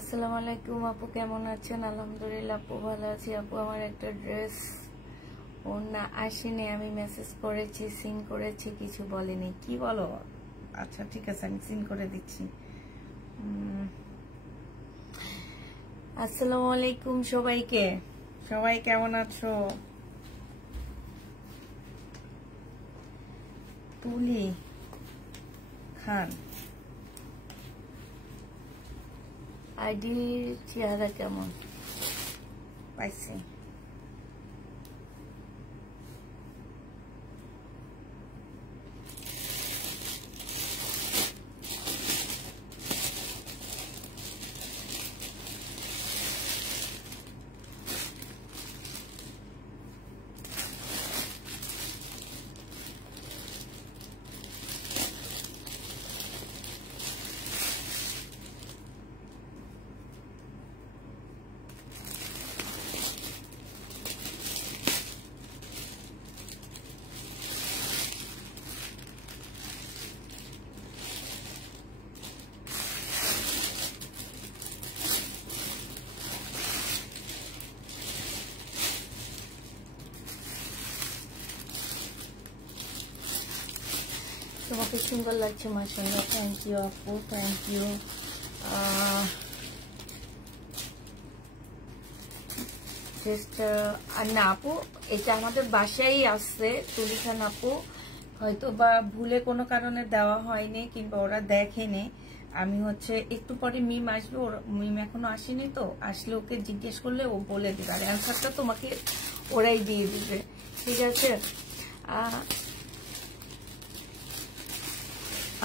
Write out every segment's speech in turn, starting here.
আসসালামু আলাইকুম আপু, কেমন আছেন? আলহামদুলিল্লাহ আপু ভালো আছি। আপু আমার একটা ড্রেস ওর না আসেনি, আমি মেসেজ করেছি, সিন করেছি, কিছু বলেনি। কি বলো? আচ্ছা ঠিক আছে, আমি সিন করে দিচ্ছি। আসসালামু আলাইকুম সবাইকে, সবাই কেমন আছো? তুলি খান আইডির চেহারা কেমন পাইছি? তোমাকে সুন্দর লাগছে মাশাআল্লাহ। থ্যাংক ইউ আপু, থ্যাংক ইউ। না আপু, এটা আমাদের বাসায় আসছে তুলি খান আপু, হয়তো বা ভুলে কোনো কারণে দেওয়া হয়নি কিংবা ওরা দেখেনি। আমি একটু পরে মিম আসবে, মিম এখনো আসেনি, তো আসলে ওকে জিজ্ঞেস করলে ও বলে দিবে, আর অ্যান্সারটা তোমাকে ওরাই দিয়ে দিবে, ঠিক আছে?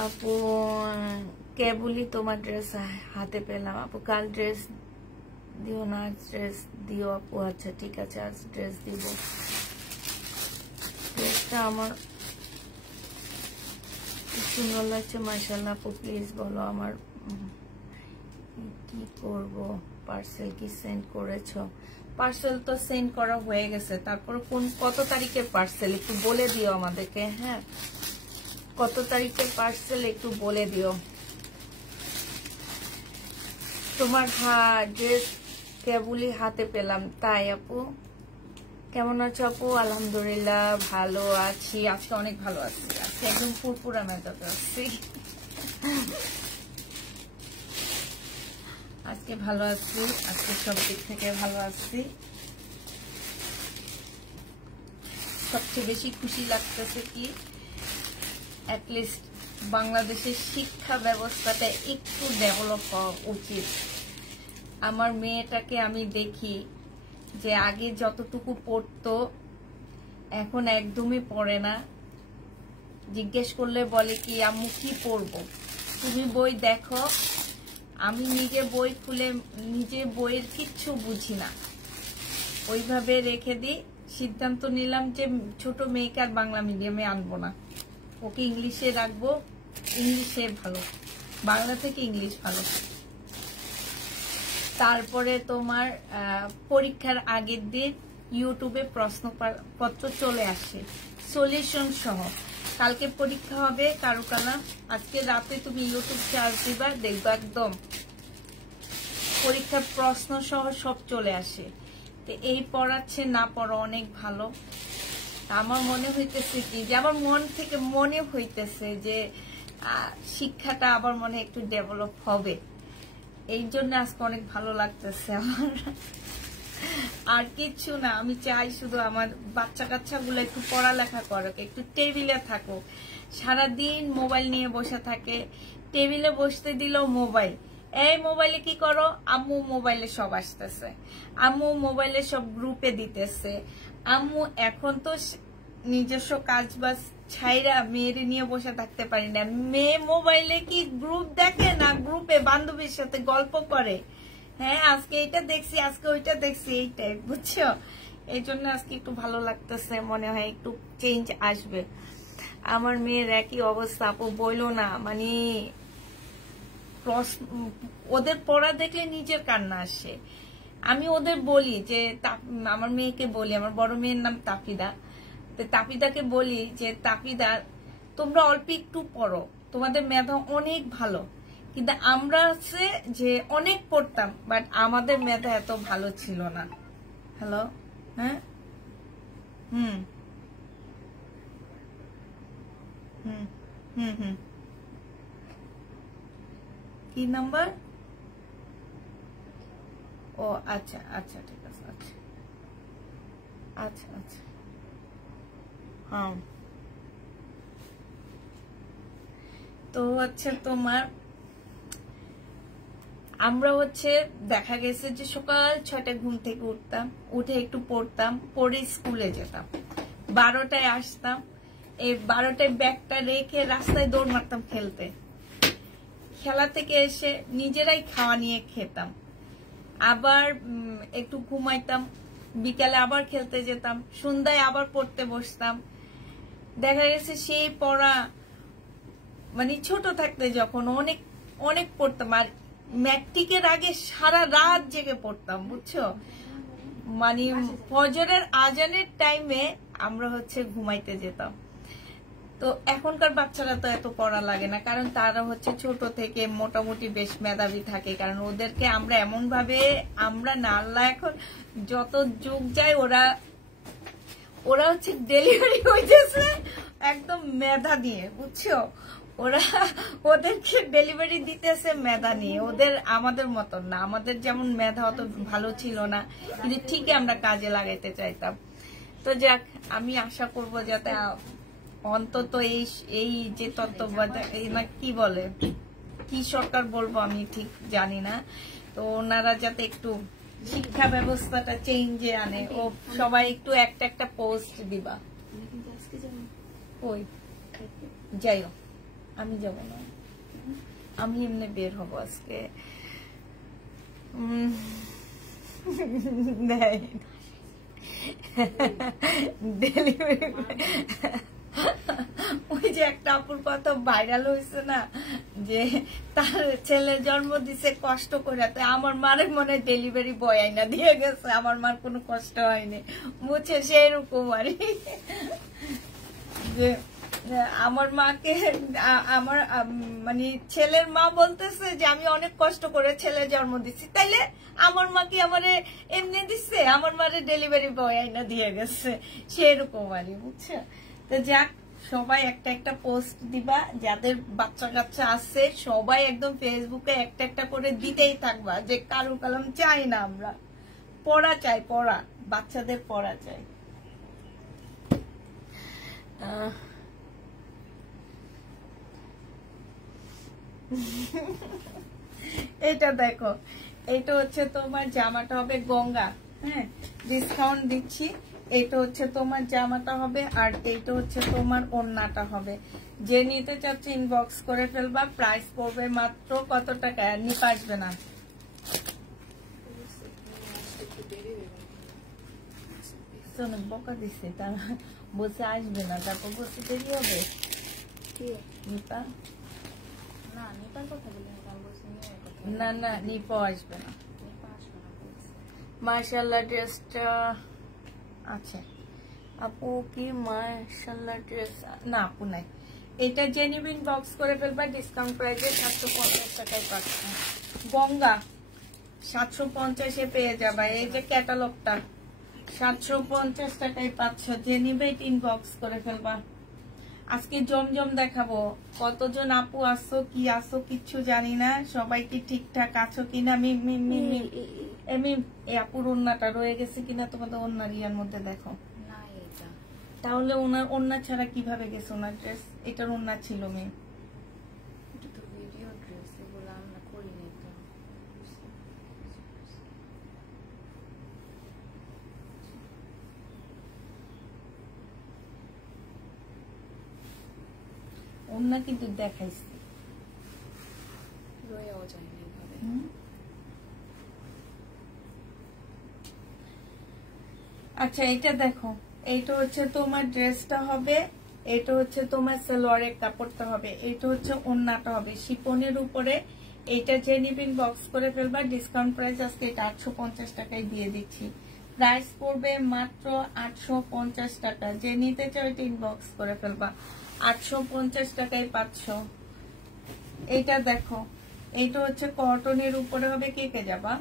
আপু কেবলই তোমার ড্রেস হাতে পেলাম আপু, কাল ড্রেস দিও না, আজ ড্রেস দিও আপু। আচ্ছা ঠিক আছে, আজ ড্রেস দিব। ড্রেসটা আমার সুন্দর লাগছে মাশাআল্লাহ আপু। প্লিজ বলো আমার কি করব। পার্সেল কি সেন্ড করেছো? পার্সেল তো সেন্ড করা হয়ে গেছে, তারপর কত তারিখের পার্সেল একটু বলে দিও আমাদেরকে, হ্যাঁ? কত তারিখের পার্সেল একটু বলে দিও। তোমার ড্রেস কেবলই হাতে পেলাম, তাই আপু? কেমন আছো আপু? আলহামদুলিল্লাহ ভালো আছি, আজকে অনেক ভালো আছি, আজকে একদম পুরপুরা মেজাজে আছি, আজকে ভালো আছি, আজকে সব দিক থেকে ভালো আছি। সবচেয়ে বেশি খুশি লাগতেছে কি, অ্যাটলিস্ট বাংলাদেশের শিক্ষা ব্যবস্থাটা একটু ডেভেলপ হওয়া উচিত। আমার মেয়েটাকে আমি দেখি যে আগে যতটুকু পড়তো এখন একদমই পড়ে না। জিজ্ঞেস করলে বলে কি, আম্মু কি পড়বো, তুমি বই দেখো। আমি নিজে বই খুলে নিজে বইয়ের কিচ্ছু বুঝি না, ওইভাবে রেখে দিই। সিদ্ধান্ত নিলাম যে ছোট মেয়েকে আর বাংলা মিডিয়ামে আনবো না, ওকে ইংলিশে রাখবো। ইংলিশে ভালো, বাংলা থেকে ইংলিশ ভালো। তারপরে তোমার পরীক্ষার আগের দিন ইউটিউবে প্রশ্নপত্র চলে আসে সলিউশন সহ। কালকে পরীক্ষা হবে কারুকালাম, আজকে রাতে তুমি ইউটিউব চার্জ দিবা, দেখবা একদম পরীক্ষার প্রশ্ন সহ সব চলে আসে। তো এই পড়াচ্ছে না পড়া অনেক ভালো। আমার মনে হইতেছে কি, যে আমার মন থেকে মনে হইতেছে যে শিক্ষাটা আবার মনে একটু ডেভেলপ হবে, এই জন্য আজকে অনেক ভালো লাগতেছে আমার। আর কিছু না, আমি চাই শুধু আমার বাচ্চা কাচ্চা গুলো একটু পড়ালেখা করুক, একটু টেবিলে থাকুক। সারাদিন মোবাইল নিয়ে বসে থাকে, টেবিলে বসতে দিলেও মোবাইল। এই মোবাইলে কি করো? আম্মু মোবাইলে সব আসতেছে, আম্মু মোবাইলে সব গ্রুপে দিতেছে। আম্মু এখন তো নিজস্ব কাজ বাজ ছাইরা মেয়েরে নিয়ে বসে থাকতে পারি না, মেয়ে মোবাইলে কি গ্রুপ দেখে না, গ্রুপে বান্ধবীর সাথে গল্প করে। হ্যাঁ, আজকে এটা দেখছি, আজকে ওইটা দেখছি, এইটাই, বুঝছো? এই জন্য আজকে একটু ভালো লাগতেছে, মনে হয় একটু চেঞ্জ আসবে। আমার মেয়ের একই অবস্থা আপু, বইলো না, মানে ওদের পড়া দেখলে নিজের কান্না আসে। আমি ওদের বলি যে, আমার মেয়েকে বলি, আমার বড় মেয়ের নাম তাফিদা, তাফিদাকে বলি যে তাফিদা তোমরা অল্প একটু পড়ো, তোমাদের মেধা অনেক ভালো, কিন্তু আমরা আছে যে অনেক পড়তাম, বাট আমাদের মেধা এত ভালো ছিল না। হ্যালো, হ্যাঁ, হুম হুম হুম হুম, কি নাম্বার? ও আচ্ছা আচ্ছা, ঠিক আছে, আচ্ছা আচ্ছা আচ্ছা, হ্যাঁ। তো হচ্ছে তোমার আমরা হচ্ছে দেখা গেছে যে সকাল 6টায় ঘুম থেকে উঠতাম, উঠে একটু পড়তাম, পড়ে স্কুলে যেতাম, 12টায় আসতাম, এই 12টায় ব্যাগটা রেখে রাস্তায় দৌড় মারতাম খেলতে, খেলা থেকে এসে নিজেরাই খাওয়া নিয়ে খেতাম, আবার একটু ঘুমাইতাম, বিকালে আবার খেলতে যেতাম, সন্ধ্যায় আবার পড়তে বসতাম। দেখা গেছে সেই পড়া মানে ছোট থাকতে যখন অনেক অনেক পড়তাম, আর ম্যাট্রিকের আগে সারা রাত জেগে পড়তাম, বুঝছো? মানে ফজরের আজানের টাইমে আমরা হচ্ছে ঘুমাইতে যেতাম। তো এখনকার বাচ্চারা তো এত পড়া লাগে না, কারণ তারা হচ্ছে ছোট থেকে মোটামুটি বেশ মেধাবী থাকে, কারণ ওদেরকে আমরা এমন ভাবে আমরা না, আল্লাহ এখন যত যুগ যায় ওরা হচ্ছে ডেলিভারি হইতেছে একদম মেধা দিয়ে, বুঝছো? ওদেরকে ডেলিভারি দিতেছে মেধা নিয়ে, ওদের আমাদের মতন না, আমাদের যেমন মেধা অত ভালো ছিল না, কিন্তু ঠিকই আমরা কাজে লাগাইতে চাইতাম। তো যাক, আমি আশা করব যাতে অন্তত এই যে তত্ত্বাবধায়ক না কি বলে, কি সরকার বলবো আমি ঠিক জানি না, তো ওনারা যাতে একটু শিক্ষা ব্যবস্থাটা চেঞ্জে আনে, ও সবাই একটু একটা একটা পোস্ট দিবা। ওই যাইও, আমি যাব না, আমি এমনি বের হব আজকে। ডেলিভারি ওই যে একটা আপুর কথা ভাইরাল হয়েছে না, যে তার ছেলে জন্ম দিছে কষ্ট করে, তো আমার মারে মনে ডেলিভারি বয় আইনা দিয়ে গেছে, আমার মার কোনো কষ্ট হয়নি, বুঝছে? সেরকম আর যে আমার মাকে আমার মানে ছেলের মা বলতেছে যে আমি অনেক কষ্ট করে ছেলে জন্ম দিচ্ছি, তাইলে আমার মা কি আমারে এমনি দিচ্ছে? আমার মারে ডেলিভারি বয় আইনা দিয়ে গেছে, সেরকম আর, বুঝছো? তো যাক, সবাই একটা একটা পোস্ট দিবা, যাদের বাচ্চা কাচ্চা আছে সবাই একদম ফেসবুকে একটা একটা করে দিতেই থাকবা, যে কারো কালাম চাই না, আমরা পড়া চাই, পড়া, বাচ্চাদের পড়া চাই। এটা দেখো, এটা হচ্ছে তোমার জামাটা হবে গঙ্গা, হ্যাঁ, ডিসকাউন্ট দিচ্ছি। এটা হচ্ছে তোমার জামাটা হবে, আর এইটা হচ্ছে তোমার ওড়নাটা হবে। যে নিতে চাচ্ছে ইনবক্স করে ফেলবা, প্রাইস পড়বে মাত্র কত টাকা, নিতে আসবে না, বকা দিচ্ছে, তারা বসে আসবে না, তারপর বসে দেরি হবে। নিপা না না, নিপা আসবে না, মাশাআল্লাহ ড্রেসটা আছে আপু, কি মাশাআল্লাহ ড্রেস না আপু নাই। এটা জেনুইন বক্স করে ফেলবা, ডিসকাউন্ট প্রাইসে 750 টাকায় পাচ্ছি। গঙ্গা 750-এ পেয়ে যাবা, এই যে ক্যাটালগটা 750 টাকায় পাচ্ছ, যে নিবে ইনবক্স করে ফেলবা। আজকে জমজম দেখাবো, কতজন আপু আসো কি আসো কিচ্ছু জানি না, সবাই কি ঠিকঠাক আছো কিনা। এই আপুর ওন্নাটা রয়ে গেছে কিনা তোমাদের ওন্নার ইয়ার মধ্যে দেখো, তাহলে ওনার ওন্না ছাড়া কিভাবে গেছে ওনার ড্রেস? এটার ওন্না ছিল মেয়ে, ওন্না কিন্তু দেখাইছে, আচ্ছা এটা দেখো, এইটা হচ্ছে তোমার ড্রেসটা হবে, এটা হচ্ছে তোমার সালোয়ারের কাপড়টা হবে, এটা হচ্ছে ওন্নাটা হবে শিপনের উপরে। এটা যে নিবেন বক্স করে ফেলবা, ডিসকাউন্ট প্রাইস আজকে এটা 850 টাকায় দিয়ে দিচ্ছি, প্রাইস পড়বে মাত্র 850 টাকা। যে নিতে চাও এটা ইনবক্স করে ফেলবা, 850 টাকায় পাচ্ছ। এটা দেখো, এইটা হচ্ছে কটনের উপরে হবে, কে কে যাবা?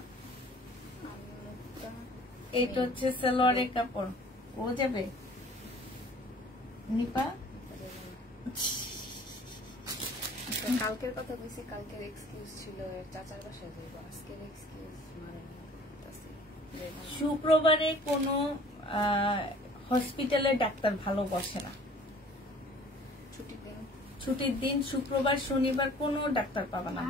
এইটা হচ্ছে সালোয়ারের কাপড়, ও যাবে নিপা? কালকের কথা কইছি, কালকের এক্সকিউজ ছিল চাচার বাসায় যাইব, আজকের এক্সকিউজ মানে শুক্রবারে কোনো হসপিটালে ডাক্তার ভালো বসে না, ছুটির দিন শুক্রবার শনিবার কোনো ডাক্তার পাবা না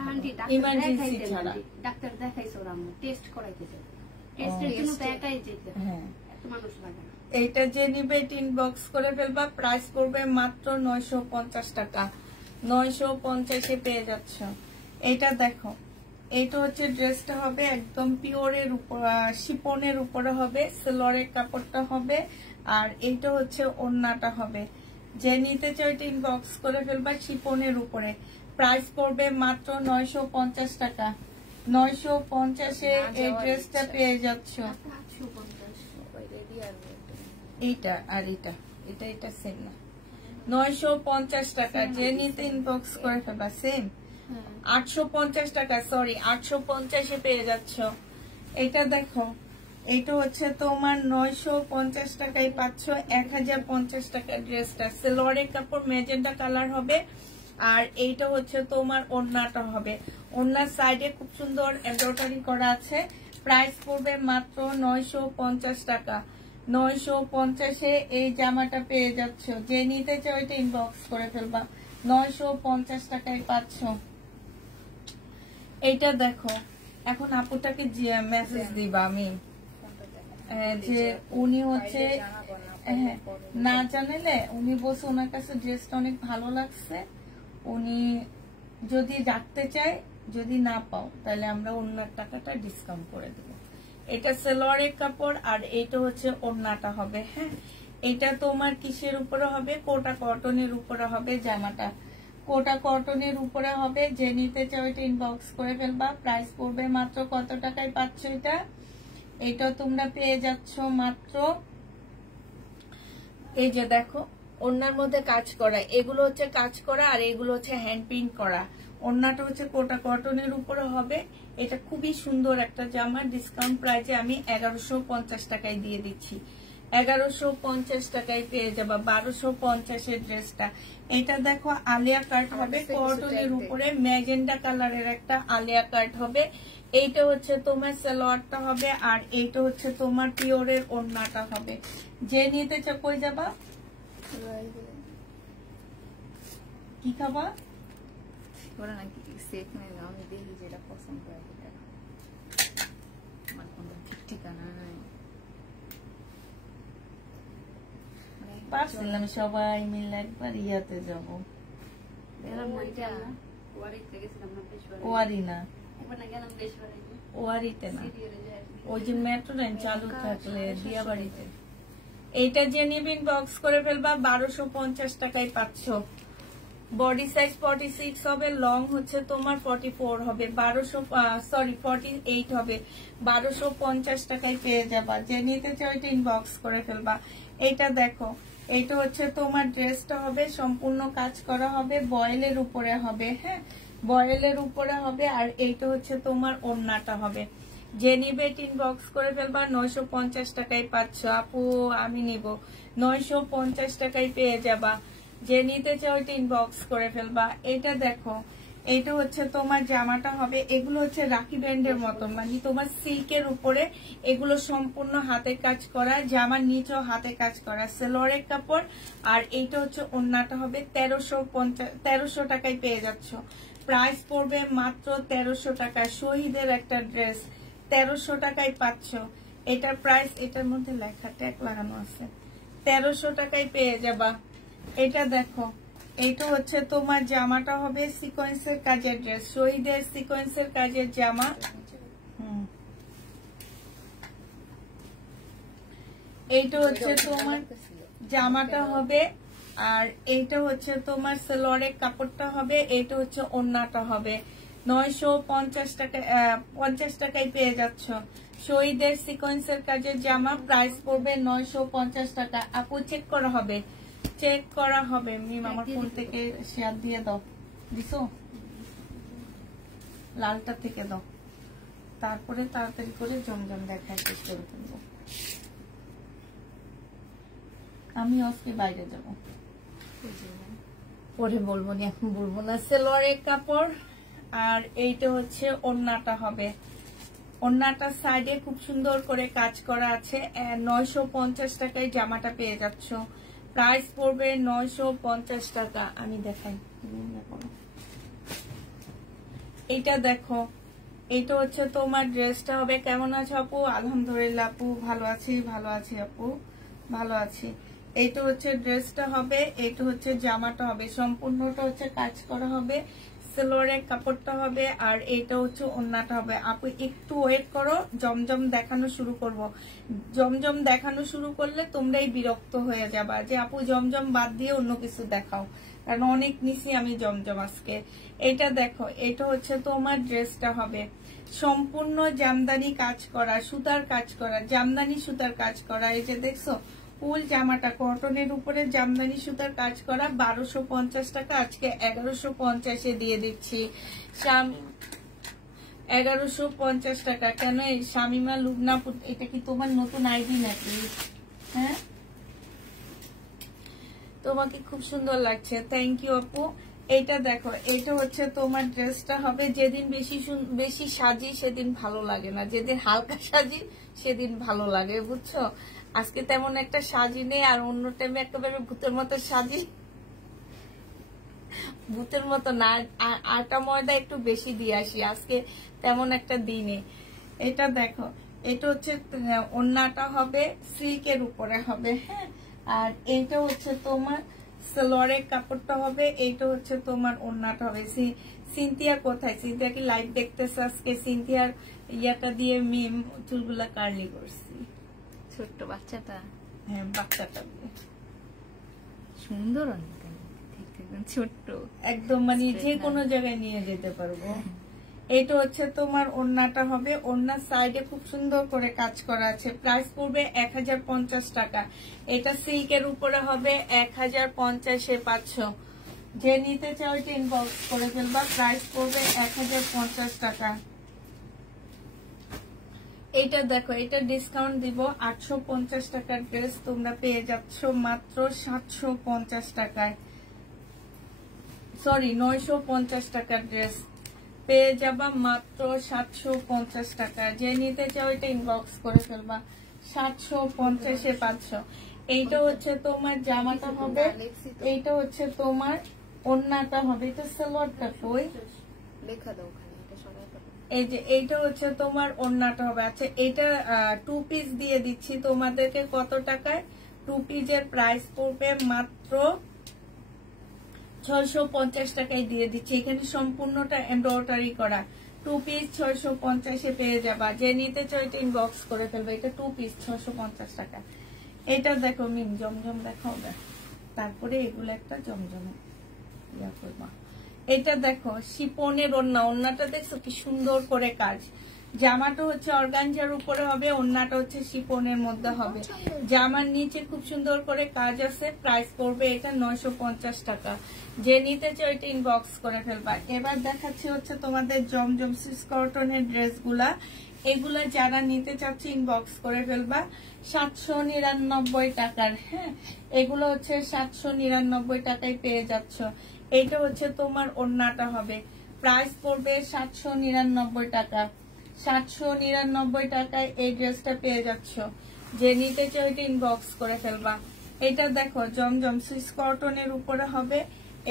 ইমার্জেন্সি ছাড়া। ডাক্তার দেখাইছো আম্মু, টেস্ট করাইতে যাবে, টেস্টের জন্য তো একাই যেতে হয়, এত মানুষ লাগে না। এইটা যে নিবে ইনবক্স করে ফেলবা, প্রাইস পড়বে মাত্র 950 টাকা, 950-এ পেয়ে যাচ্ছ। এটা দেখো, এইটা হচ্ছে ড্রেসটা হবে একদম পিওরের উপর, শিপনের উপরে হবে, সালোয়ারের কাপড়টা হবে, আর এইটা হচ্ছে ওড়নাটা হবে। যে নিতে চাও এটা ইনবক্স করে ফেলবা, শিপনের উপরে প্রাইস পড়বে মাত্র 950 টাকা, 950-এ এই ড্রেসটা পেয়ে যাচ্ছ। এইটা আর এটা এটা এটা সেম না, 950 টাকা। যে নিতে ইনবক্স করে ফেলবা, সেম 850 টাকা, সরি 850-এ পেয়ে যাচ্ছ। এটা দেখো, এটা হচ্ছে তোমার 950 টাকায় পাচ্ছ 1050 টাকা ড্রেসটা। সালোয়ারের কাপড় ম্যাজেন্টা কালার হবে, আর এইটা হচ্ছে তোমার ওড়নাটা হবে। ওড়নার সাইডে খুব সুন্দর এমব্রয়ডারি করা আছে। প্রাইস পড়বে মাত্র 950 টাকা, 950-এ এই জামাটা পেয়ে যাচ্ছ। যে নিতে চাও এটা ইনবক্স করে ফেলবা, 950 টাকায় পাচ্ছ। এইটা দেখো, এখন আপুটাকে মেসেজ দিবা আমি, যে উনি হচ্ছে না জানালে, উনি বলছে ওনার কাছে ড্রেসটা অনেক ভালো লাগছে, উনি যদি রাখতে চায়, যদি না পাও তাহলে আমরা অন্য টাকাটা ডিসকাউন্ট করে দেব। এটা সালোয়ারের কাপড়, আর এইটা হচ্ছে ওড়নাটা হবে। হ্যাঁ, এটা তোমার কিসের উপরে হবে? কোটা কটনের উপরে হবে জামাটা, কোটা কটনের উপরে হবে। যে নিতে চাও এটা ইনবক্স করে ফেলবা, প্রাইস পড়বে মাত্র কত টাকায় পাচ্ছ এটা? এটা তোমরা পেয়ে যাচ্ছ মাত্র, এই যে দেখো ওড়নার মধ্যে কাজ করা, এগুলো হচ্ছে কাজ করা, আর এগুলো হচ্ছে হ্যান্ড প্রিন্ট করা। ওড়নাটা হচ্ছে কোটা কটনের উপরে হবে। এটা খুবই সুন্দর একটা জামা, ডিসকাউন্ট প্রাইসে আমি 1150 টাকায় দিয়ে দিচ্ছি, 1150 টাকায় পেয়ে যাবা 1250-এর ড্রেসটা। এটা দেখো আলিয়া কাট হবে, কটনের উপরে ম্যাজেন্ডা কালারের একটা আলিয়া কাট হবে। এইটা হচ্ছে তোমার সালোয়ারটা হবে, আর এইটা হচ্ছে তোমার পিওরের ওড়নাটা হবে। যে নিতে চাও কই যাবা, কি খাবা? ওরা নাকি সেট নেই, আমি দেখি যেটা পছন্দ হয় সেটা, আমার কোনো ঠিক ঠিকানা নাই। পারছিলাম সবাই মিলে একবার ইয়াতে যাবো, ওয়ারি না, ওয়ারিতে না, ওই যে মেট্রো লাইন চালু থাকলে দিয়াবাড়িতে। এইটা যে নিবেন বক্স করে ফেলবা, 1250 টাকায় পাচ্ছ। বডি সাইজ 46 হবে, লং হচ্ছে তোমার 44 হবে, 48 হবে, 1250 টাকায় পেয়ে যাবা। যে নিতে চাও এটা ইনবক্স করে ফেলবা। এইটা দেখো, এইটা হচ্ছে তোমার ড্রেসটা হবে, সম্পূর্ণ কাজ করা হবে, বয়েলের উপরে হবে। হ্যাঁ, বয়েলের উপরে হবে, আর এইটা হচ্ছে তোমার ওড়নাটা হবে। যে নিবে ইনবক্স করে ফেলবা, 950 টাকায় পাচ্ছ। আপু আমি নিব, 950 টাকায় পেয়ে যাবা। যে নিতে চাও এটা ইনবক্স করে ফেলবা। এটা দেখো, এইটা হচ্ছে তোমার জামাটা হবে, এগুলো হচ্ছে রাখি ব্যান্ডের মতন, মানে তোমার সিল্কের উপরে এগুলো সম্পূর্ণ হাতে কাজ করা, জামার নিচেও হাতে কাজ করা, সালোয়ারের কাপড়, আর এইটা হচ্ছে ওড়নাটা হবে। 1350 টাকায় পেয়ে যাচ্ছ। প্রাইস পড়বে মাত্র 1300 টাকা। শহীদের একটা ড্রেস 1300 টাকায় পাচ্ছ। এটার প্রাইস, এটার মধ্যে লেখা ট্যাগ লাগানো আছে, 1300 টাকায় পেয়ে যাবা। এটা দেখো, এইটা হচ্ছে তোমার জামাটা হবে সিকোয়েন্সের কাজের ড্রেস, শহীদের সিকোয়েন্সের কাজের জামা। এইটা হচ্ছে তোমার জামাটা হবে, আর এইটা হচ্ছে তোমার সালোয়ারের কাপড়টা হবে, এইটা হচ্ছে ওড়নাটা হবে। 950 টাকা, 50 টাকায় পেয়ে যাচ্ছ। শহীদের সিকোয়েন্সের কাজের জামা, প্রাইস পড়বে 950 টাকা। আপু চেক করা হবে, চেক করা হবে। মিম আমার ফোন থেকে শেয়ার দিয়ে দাও, দিছো? লালটা থেকে দাও, তারপরে তাড়াতাড়ি করে জমজম দেখার চেষ্টা করে ফেলবো। আমি আজকে বাইরে যাব, পরে বলবো না, এখন বলবো না। সালোয়ারের কাপড়, আর এইটা হচ্ছে ওড়নাটা হবে। ওড়নাটার সাইডে খুব সুন্দর করে কাজ করা আছে। 950 টাকায় জামাটা পেয়ে যাচ্ছ। প্রাইস পড়বে 950 টাকা। আমি দেখাই, এইটা দেখো, এইটা হচ্ছে তোমার ড্রেসটা হবে। কেমন আছো আপু? আলহামদুলিল্লাহ আপু, ভালো আছি, ভালো আছি আপু, ভালো আছি। এইটা হচ্ছে ড্রেসটা হবে, এইটা হচ্ছে জামাটা হবে, সম্পূর্ণটা হচ্ছে কাজ করা হবে। সালোয়ারের কাপড়টা হবে, আর এইটা হচ্ছে ওড়নাটা হবে। আপু একটু ওয়েট করো, জমজম দেখানো শুরু করব। জমজম দেখানো শুরু করলে তোমরাই বিরক্ত হয়ে যাবা যে আপু জমজম বাদ দিয়ে অন্য কিছু দেখাও, কারণ অনেক নিছি আমি জমজম আজকে। এটা দেখো, এটা হচ্ছে তোমার ড্রেসটা হবে সম্পূর্ণ জামদানি কাজ করা, সুতার কাজ করা, জামদানি সুতার কাজ করা। এই যে দেখছো ফুল জামাটা কটনের উপরে জামদানি সুতার কাজ করা। 1250 টাকা, আজকে 1150-এ দিয়ে দিচ্ছি। 1150 টাকা। কেন এই শামিমা লুবনাপুর, এটা কি তোমার নতুন আইডি নাকি? হ্যাঁ, তোমাকে খুব সুন্দর লাগছে, থ্যাংক ইউ আপু। এইটা দেখো, এটা হচ্ছে তোমার ড্রেসটা হবে। যেদিন বেশি সাজি সেদিন ভালো লাগে না, যেদিন হালকা সাজি সেদিন ভালো লাগে, বুঝছো? আজকে তেমন একটা সাজি নেই, আর অন্য টাইমে একেবারে ভূতের মতো সাজি। ভূতের মতো না, আটা ময়দা একটু বেশি দিয়ে আসি, আজকে তেমন একটা দিনে। এটা দেখো, এটা হচ্ছে ওড়নাটা হবে সিল্কের উপরে হবে, হ্যাঁ। আর এইটা হচ্ছে তোমার সালোয়ারের কাপড়টা হবে, এইটা হচ্ছে তোমার ওড়নাটা হবে। সিনথিয়া কোথায়? সিনথিয়া কি লাইভ দেখতেছে? আজকে সিনথিয়ার ইয়াটা দিয়ে মিম চুলগুলা কার্লি করছি। ছোট্ট বাচ্চাটা, হ্যাঁ বাচ্চাটা সুন্দর অনেক, ছোট্ট একদম, মানে যে কোনো জায়গায় নিয়ে যেতে পারবো। এটা হচ্ছে তোমার ওড়নাটা হবে। ওড়নার সাইডে খুব সুন্দর করে কাজ করা আছে। প্রাইস পড়বে 1050 টাকা। এটা সিল্কের উপরে হবে, 1050-এ পাচ্ছ। যে নিতে চাও এটা ইনবক্স করে ফেলবা। প্রাইস পড়বে 1050 টাকা। এইটা দেখো, এটা ডিসকাউন্ট দিব, 850 টাকার ড্রেস তোমরা পেয়ে যাচ্ছ মাত্র 750 টাকায়। সরি, 950 টাকার ড্রেস পেয়ে যাবা মাত্র 750 টাকা। যে নিতে চাও এটা ইনবক্স করে ফেলবা। 750-এ পাচ্ছ। এইটা হচ্ছে তোমার জামাটা হবে, এইটা হচ্ছে তোমার ওড়নাটা হবে। এটা সালোয়ারটা কই লেখা দাও, এই যে এইটা হচ্ছে তোমার ওড়নাটা হবে। আচ্ছা, এটা 2 পিস দিয়ে দিচ্ছি তোমাদেরকে। কত টাকায়? 2 পিসের প্রাইস পড়বে মাত্র 650 টাকায় দিয়ে দিচ্ছি। এখানে সম্পূর্ণটা এমব্রয়ডারি করা। 2 পিস 650-এ পেয়ে যাবা। যে নিতে চাও এটা ইনবক্স করে ফেলবে। এটা 2 পিস 650 টাকা। এটা দেখো মিম, জমজম দেখা হবে, তারপরে এগুলো একটা জমজম ইয়া করবা। এটা দেখো শিপনের ওড়না, ওড়নাটা দেখছো কি সুন্দর করে কাজ। জামাটা হচ্ছে অর্গানজার উপরে হবে, ওড়নাটা হচ্ছে শিপনের মধ্যে হবে। জামার নিচে খুব সুন্দর করে কাজ আছে। প্রাইস পড়বে এটা 950 টাকা। যে নিতে চাও এটা ইনবক্স করে ফেলবা। এবার দেখাচ্ছি হচ্ছে তোমাদের জমজম সুইস কটনের ড্রেসগুলা। এগুলা যারা নিতে চাচ্ছে ইনবক্স করে ফেলবা। 799 টাকার, হ্যাঁ, এগুলো হচ্ছে 799 টাকায় পেয়ে যাচ্ছ। এইটা হচ্ছে তোমার ওড়নাটা হবে। প্রাইস পড়বে 799 টাকা। 799 টাকায় এই ড্রেসটা পেয়ে যাচ্ছ। যে নিতে চাও এটা ইনবক্স করে ফেলবা। এটা দেখো জমজম সুইস কটনের উপরে হবে।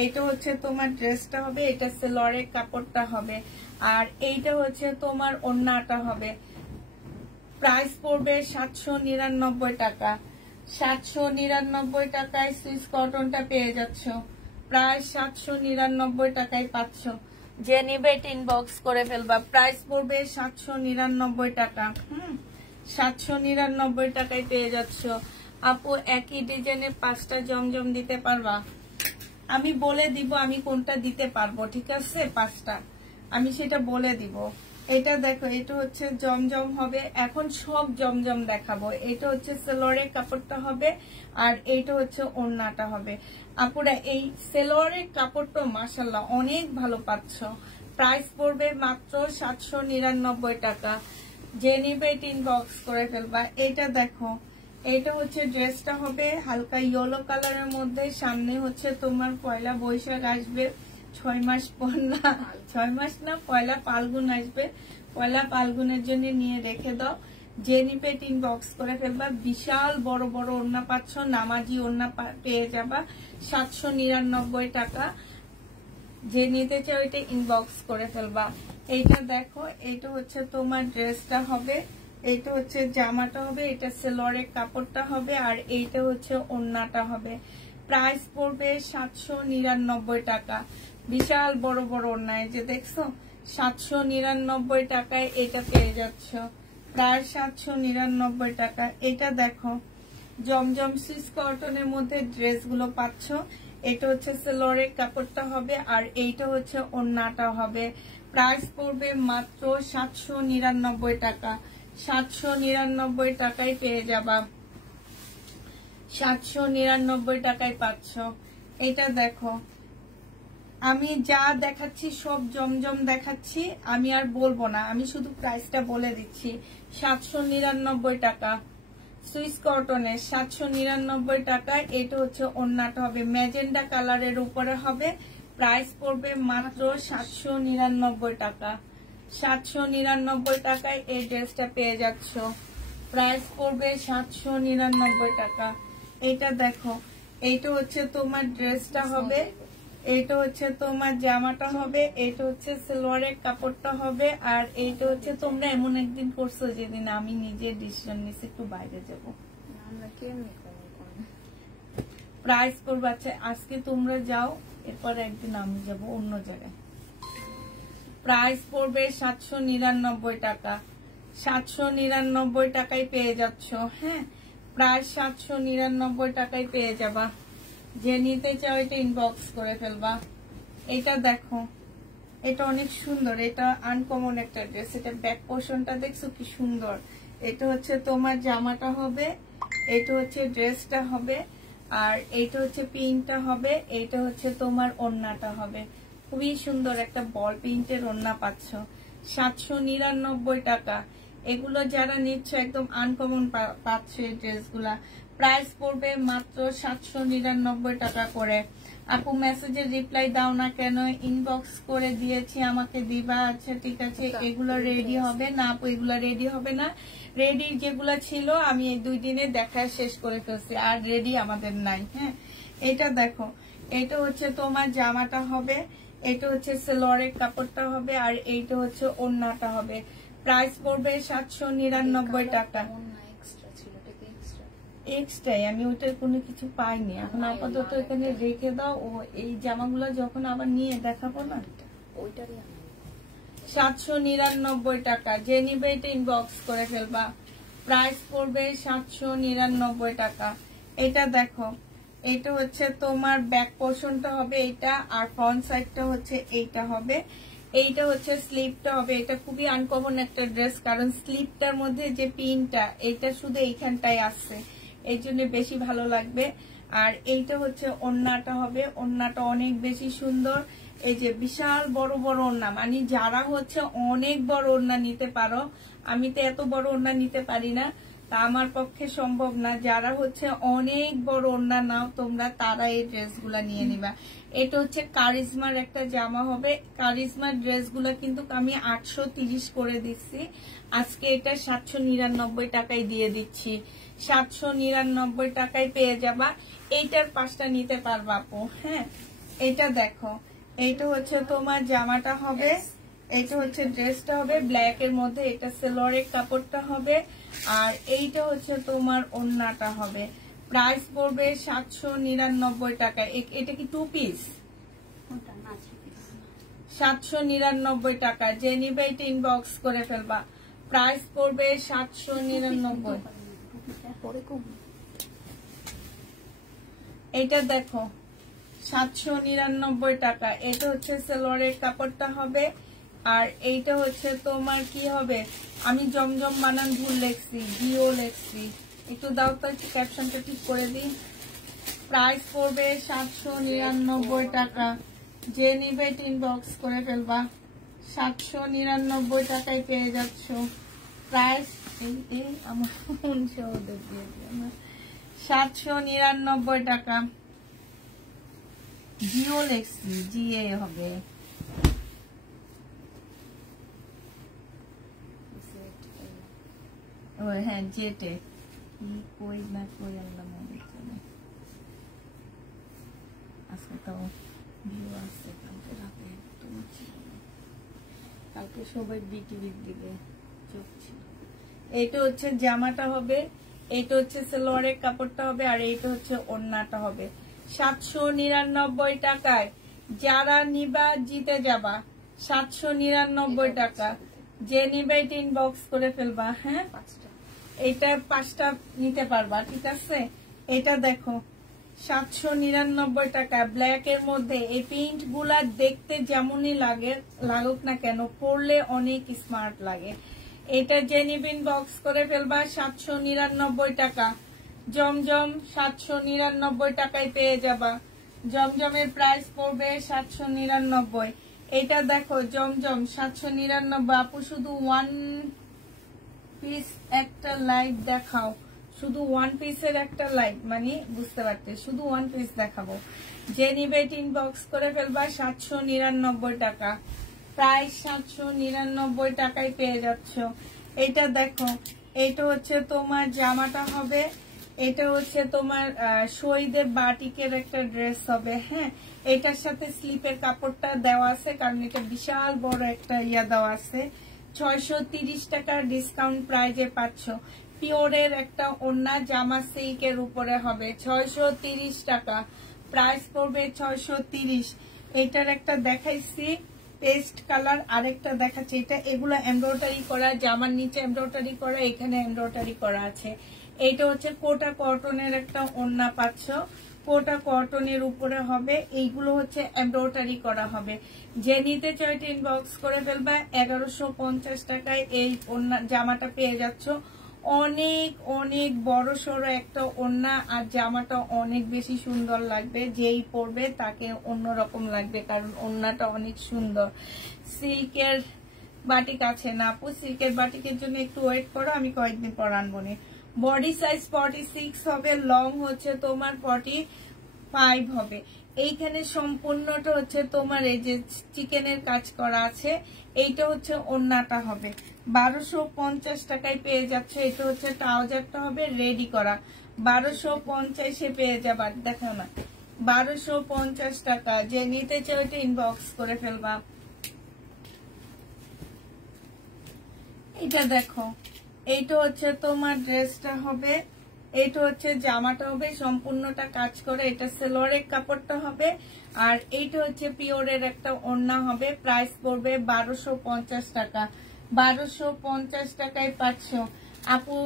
এইটা হচ্ছে তোমার ড্রেসটা হবে, এটা সালোয়ারের কাপড়টা হবে, আর এইটা হচ্ছে তোমার ওড়নাটা হবে। প্রাইস পড়বে 799 টাকা। 799 টাকায় সুইস কটনটা পেয়ে যাচ্ছ। প্রায় 799 টাকায় পাচ্ছ। যে নিবে এটা ইনবক্স করে ফেলবা। প্রাইস পড়বে 799 টাকা। 799 টাকায় পেয়ে যাচ্ছ। আপু একই ডিজাইনের 5টা জমজম দিতে পারবা? আমি বলে দিব আমি কোনটা দিতে পারবো, ঠিক আছে? 5টা আমি সেটা বলে দিব। এটা দেখো, এটা হচ্ছে জমজম হবে। এখন সব জমজম দেখাবো। এটা হচ্ছে সালোয়ারের কাপড়টা হবে, আর এইটা হচ্ছে ওড়নাটা হবে। আপুরা এই সালোয়ারের কাপড়টা মাশাআল্লাহ অনেক ভালো পাচ্ছ। প্রাইস পড়বে মাত্র 799 টাকা। যে নিবে এটা ইনবক্স করে ফেলবা। এটা দেখো, এটা হচ্ছে ড্রেসটা হবে হালকা ইয়েলো কালারের মধ্যে। সামনে হচ্ছে তোমার পয়লা বৈশাখ আসবে, 6 মাস পর না, 6 মাস না, পয়লা ফাল্গুন আসবে। পয়লা ফাল্গুনের জন্য নিয়ে রেখে দাও। যে নিবে এটা ইনবক্স করে ফেলবা। বিশাল বড় বড় ওড়না পাচ্ছ, নামাজি ওড়না পেয়ে যাবা 799 টাকা। যে নিতে চাও এটা ইনবক্স করে ফেলবা। এইটা দেখো, এটা হচ্ছে তোমার ড্রেসটা হবে, এইটা হচ্ছে জামাটা হবে, এটা সেলোয়ারের কাপড়টা হবে, আর এইটা হচ্ছে ওড়নাটা হবে। প্রাইস পড়বে 799 টাকা। বিশাল বড় বড় ওড়না, এই যে দেখছো 799 টাকায় এটা পেয়ে যাচ্ছ, প্রায় 799 টাকা। এটা দেখো জমজম সুইস কটনের মধ্যে ড্রেসগুলো পাচ্ছ। এটা হচ্ছে সেলোয়ারের কাপড়টা হবে, আর এইটা হচ্ছে ওড়নাটা হবে। প্রাইস পড়বে মাত্র 799 টাকা। 799 টাকায় পেয়ে যাবা, 799 টাকায় পাচ্ছ। এটা দেখো, আমি যা দেখাচ্ছি সব জমজম দেখাচ্ছি, আমি আর বলবো না, আমি শুধু প্রাইসটা বলে দিচ্ছি। 799 টাকা সুইস কটনের, 799 টাকায়। এটা হচ্ছে ওড়নাটা হবে ম্যাজেন্ডা কালারের উপরে হবে। প্রাইস পড়বে মাত্র 799 টাকা। 799 টাকায় এই ড্রেসটা পেয়ে যাচ্ছ। প্রাইস পড়বে 799 টাকা। এটা দেখো, এইটা হচ্ছে তোমার ড্রেসটা হবে, এইটা হচ্ছে তোমার জামাটা হবে, এইটা হচ্ছে সালোয়ারের কাপড়টা হবে, আর এইটা হচ্ছে তোমরা এমন একদিন করছো যেদিন আমি নিজে ডিসিশন নিছি একটু বাইরে যাব। প্রাইস পড়বে, আচ্ছা আজকে তোমরা যাও, এরপর একদিন আমি যাব অন্য জায়গায়। প্রাইস পড়বে 799 টাকা। 799 টাকায় পেয়ে যাচ্ছ। হ্যাঁ, প্রায় 799 টাকায় পেয়ে যাবা। যে নিতে চাও এটা ইনবক্স করে ফেলবা। এটা দেখো, এটা অনেক সুন্দর, এটা আনকমন একটা ড্রেস। এটা ব্যাক পোর্শনটা দেখছো কি সুন্দর। এটা হচ্ছে তোমার জামাটা হবে, এটা হচ্ছে ড্রেসটা হবে, আর এইটা হচ্ছে প্রিন্টটা হবে, এইটা হচ্ছে তোমার ওড়নাটা হবে। খুবই সুন্দর একটা বল প্রিন্টের ওড়না পাচ্ছ। 799 টাকা। এগুলো যারা নিচ্ছ একদম আনকমন পাচ্ছ এই ড্রেসগুলা। প্রাইস পড়বে মাত্র 799 টাকা করে। আপু মেসেজের রিপ্লাই দাও না কেন? ইনবক্স করে দিয়েছি, আমাকে দিবা। আচ্ছা ঠিক আছে, এগুলো রেডি হবে না আপু? এগুলো রেডি হবে না। রেডি যেগুলো ছিল আমি এই 2 দিনে দেখা শেষ করে ফেলছি, আর রেডি আমাদের নাই। হ্যাঁ, এটা দেখো, এটা হচ্ছে তোমার জামাটা হবে, এটা হচ্ছে সালোয়ারের কাপড়টা হবে, আর এইটা হচ্ছে ওড়নাটা হবে। প্রাইস পড়বে 799 টাকা। এক্সট্রাই, আমি ওইটার কোনো কিছু পাইনি। এখন আপাতত এখানে রেখে দাও, ও এই জামাগুলো যখন আবার নিয়ে দেখাবো না। 799 টাকা। যে নিবে এটা ইনবক্স করে ফেলবা। প্রাইস পড়বে 799 টাকা। এটা দেখো, এটা হচ্ছে তোমার ব্যাক পোর্শনটা হবে এইটা, আর ফ্রন্ট সাইডটা হচ্ছে এইটা হবে। এইটা হচ্ছে স্লিপটা হবে। এটা খুবই আনকমন একটা ড্রেস, কারণ স্লিপটার মধ্যে যে পিনটা এটা শুধু এইখানটায় আসছে, এই জন্য বেশি ভালো লাগবে। আর এইটা হচ্ছে ওড়নাটা হবে, ওড়নাটা অনেক বেশি সুন্দর। এই যে বিশাল বড় বড় ওড়না, মানে যারা হচ্ছে অনেক বড় ওড়না নিতে পারো, আমি তো এত বড় ওড়না নিতে পারি না, তা আমার পক্ষে সম্ভব না। যারা হচ্ছে অনেক বড় ওড়না নাও তোমরা, তারা এই ড্রেসগুলা নিয়ে নিবা। এটা হচ্ছে কারিজমার একটা জামা হবে। কারিজমার ড্রেসগুলা কিন্তু আমি 830 করে দিচ্ছি, আজকে এটা 799 টাকায় দিয়ে দিচ্ছি। 799 টাকায় পেয়ে যাবা। এইটার 5টা নিতে পারবা আপু। হ্যাঁ, এটা দেখো, এইটা হচ্ছে তোমার জামাটা হবে, এইটা হচ্ছে ড্রেসটা হবে ব্ল্যাক এর মধ্যে, এটা সালোয়ারের কাপড়টা হবে, আর এইটা হচ্ছে তোমার ওড়নাটা হবে। প্রাইস পড়বে 799 টাকা। এটা কি 2 পিস? 799 টাকা। যে নিবে এটা ইনবক্স করে ফেলবা। প্রাইস পড়বে 799। এটা দেখো 799 টাকা। এটা হচ্ছে সালোয়ারের কাপড়টা হবে, আর এইটা হচ্ছে তোমার কি হবে, আমি জমজম বানান ভুল লেখছি, জিও লেখছি, একটু দাও তো, একটু ক্যাপশনটা ঠিক করে দিই। প্রাইস পড়বে 799 টাকা। যে নিবে এটা ইনবক্স করে ফেলবা। 799 টাকায় পেয়ে যাচ্ছ। প্রাইস আমার 799 টাকা। জিও লেক্সি, জিএ হবে। হ্যাঁ জেটে কি কই না কই আল্লাহ মনে চলে। আজকে তো ভিউ আসছে, কালকে রাতে একদম ছিল না। কালকে সবাই বিটিভির দিকে চোখ ছিল। এইটা হচ্ছে জামাটা হবে, এইটা হচ্ছে সালোয়ারের কাপড়টা হবে, আর এইটা হচ্ছে ওড়নাটা হবে। 799 টাকায় যারা নিবা জিতে যাবা। 799 টাকা। যে নিবে এটা ইনবক্স করে ফেলবা। হ্যাঁ এটা 5টা নিতে পারবা, ঠিক আছে। এটা দেখো 799 টাকা ব্ল্যাক এর মধ্যে। এই প্রিন্ট গুলা দেখতে যেমনই লাগুক না কেন, পরলে অনেক স্মার্ট লাগে। এটা যে নিবে ইনবক্স করে ফেলবা। 799 টাকা। জমজম 799 টাকায় পেয়ে যাবা। জমজমের প্রাইস পড়বে 799। এটা দেখো জমজম 799। আপু শুধু 1 পিস একটা লাইভ দেখাও, শুধু 1 পিসের একটা লাইভ, মানে বুঝতে পারতে, শুধু 1 পিস দেখাবো। যে নিবে ইনবক্স করে ফেলবা। 799 টাকা। প্রাইস 799 টাকায় পেয়ে যাচ্ছ। এটা দেখো, এটা হচ্ছে তোমার জামাটা হবে, এটা হচ্ছে তোমার শহীদের বাটিকের একটা ড্রেস হবে। হ্যাঁ এটার সাথে স্লিপের কাপড়টা দেওয়া আছে, কারণ এটা বিশাল বড় একটা ইয়া দেওয়া আছে। 630 টাকার ডিসকাউন্ট প্রাইজে পাচ্ছ। পিওরের একটা ওড়না, জামা সিল্কের উপরে হবে। 630 টাকা প্রাইস পড়বে। 630। এটার একটা দেখাইছি পেস্ট কালার, আরেকটা দেখাচ্ছি এটা। এগুলো এমব্রয়ডারি করা, জামার নিচে এমব্রয়ডারি করা, এখানে এমব্রয়ডারি করা আছে। এইটা হচ্ছে কোটা কটনের একটা ওড়না পাচ্ছ, কোটা কটনের উপরে হবে। এইগুলো হচ্ছে এমব্রয়ডারি করা হবে। যে নিতে চাইতে ইনবক্স করে ফেলবা। 1150 টাকায় এই ওড়না জামাটা পেয়ে যাচ্ছ। অনেক অনেক বড় সড়ো একটা ওড়না, আর জামাটা অনেক বেশি সুন্দর লাগবে। যেই পরবে তাকে অন্যরকম লাগবে, কারণ ওড়নাটা অনেক সুন্দর। সিল্কের বাটিক আছে না আপু? সিল্কের বাটিকের জন্য একটু ওয়েট করো, আমি কয়েকদিন পর আনবো। বডি সাইজ 46 হবে, লং হচ্ছে তোমার 45 হবে। এইখানে সম্পূর্ণটা হচ্ছে তোমার এই যে চিকেনের কাজ করা আছে। এইটা হচ্ছে ওড়নাটা হবে। 1250 টাকায় পেয়ে যাচ্ছে। এটা হচ্ছে ট্রাউজারটা হবে রেডি করা। 1250-এ পেয়ে যাবা। দেখো না 1250 টাকা। যে নিতে চাও এটা ইনবক্স করে ফেলবা। এটা দেখো, এইটা হচ্ছে তোমার ড্রেসটা হবে, এইটা হচ্ছে জামাটা হবে, সম্পূর্ণটা কাজ করে। এটা সালোয়ারের কাপড়টা হবে, আর এইটা হচ্ছে পিওরের একটা ওড়না হবে। প্রাইস পড়বে 1250 টাকা। 1250 টাকায় পাচ্ছ। আপু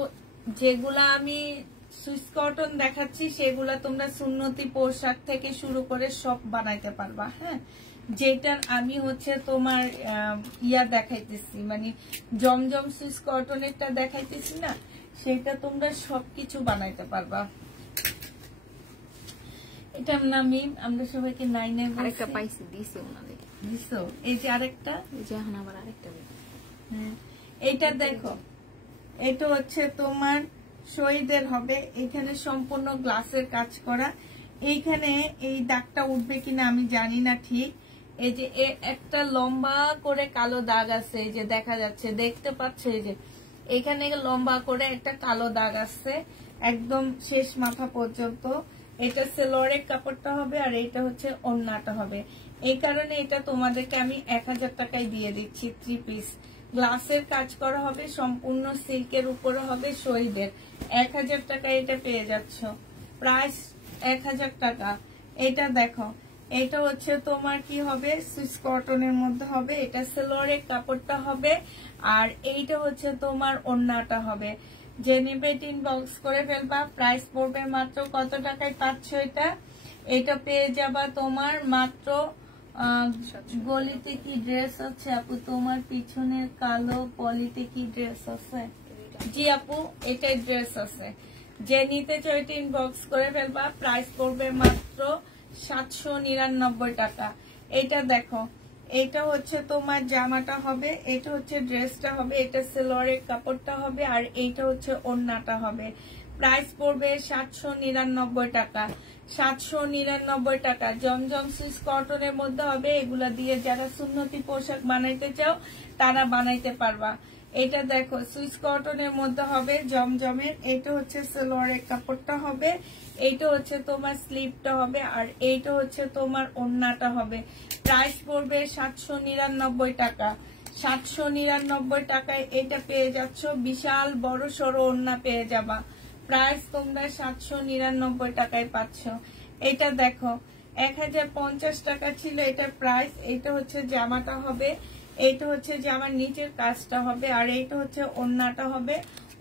যেগুলা আমি সুইস কটন দেখাচ্ছি সেগুলা তোমরা সুন্নতি পোশাক থেকে শুরু করে সব বানাইতে পারবা। হ্যাঁ যেটার আমি হচ্ছে তোমার ইয়া দেখাইতেছি, মানে জমজম সুইস কটনেরটা দেখাইতেছি না, সেটা তোমরা সবকিছু বানাইতে পারবা। এটার নামই আমরা সবাইকে নাই নাই আরেকটা পাইছি, দিছি ওনাদের। দিছো? এই যে আরেকটা, এই যে এখন আবার আরেকটা। হ্যাঁ এইটা দেখো, এটা হচ্ছে তোমার শহীদের হবে। এখানে সম্পূর্ণ গ্লাসের কাজ করা। এইখানে এই দাগটা উঠবে কিনা আমি জানি না ঠিক। এই যে একটা লম্বা করে কালো দাগ আছে, এই যে দেখা যাচ্ছে, দেখতে পাচ্ছ, এই যে এখানে লম্বা করে একটা কালো দাগ আছে একদম শেষ মাথা পর্যন্ত। এটা সালোয়ারের কাপড়টা হবে, আর এইটা হচ্ছে ওড়নাটা হবে। এই কারণে এটা তোমাদেরকে আমি 1000 টাকায় দিয়ে দিচ্ছি। 3 পিস গ্লাসের কাজ করা হবে, সম্পূর্ণ সিল্কের উপরে হবে শহীদের। 1000 টাকায় এটা পেয়ে যাচ্ছ। প্রাইস 1000 টাকা। এটা দেখো, এটা হচ্ছে তোমার কি হবে, সুইস কটনের মধ্যে হবে। এটা সালোয়ারের কাপড়টা হবে, আর এইটা হচ্ছে তোমার ওড়নাটা হবে। যে নেবে ইনবক্স করে ফেলবা। প্রাইস পড়বে মাত্র কত টাকায় পাচ্ছ এটা? এটা পেয়ে যাবা তোমার মাত্র। গলিতে কি ড্রেস আছে আপু? তোমার পিছনের কালো পলিতে কি ড্রেস আছে? জি আপু এটাই ড্রেস আছে। যে নিতে চাও এটা ইনবক্স করে ফেলবা। প্রাইস পড়বে মাত্র 799 টাকা। এটা দেখো, এটা হচ্ছে তোমার জামাটা হবে, এটা হচ্ছে ড্রেসটা হবে, এটা সেলোয়ারের কাপড়টা হবে, আর এইটা হচ্ছে ওড়নাটা হবে। প্রাইস পড়বে 799 টাকা। 799 টাকা। জমজম সুইস কটনের মধ্যে হবে। এগুলা দিয়ে যারা সুন্নতি পোশাক বানাইতে চাও তারা বানাইতে পারবা। এটা দেখো সুইস কটনের মধ্যে হবে জমজমের। এটা হচ্ছে সালোয়ারের কাপড়টা হবে, এইটা হচ্ছে তোমার স্লিভটা হবে, আর এইটা হচ্ছে তোমার ওড়নাটা হবে। প্রাইস পড়বে 799 টাকা। 799 টাকায় এটা পেয়ে যাচ্ছ, বিশাল বড় সড়ো ওড়না পেয়ে যাবা। প্রাইস তোমরা 799 টাকায় পাচ্ছ। এটা দেখো 1050 টাকা ছিল এটার প্রাইস। এটা হচ্ছে জামাটা হবে, এইটা হচ্ছে জামার নিচের কাজটা হবে, আর এইটা হচ্ছে ওড়নাটা হবে।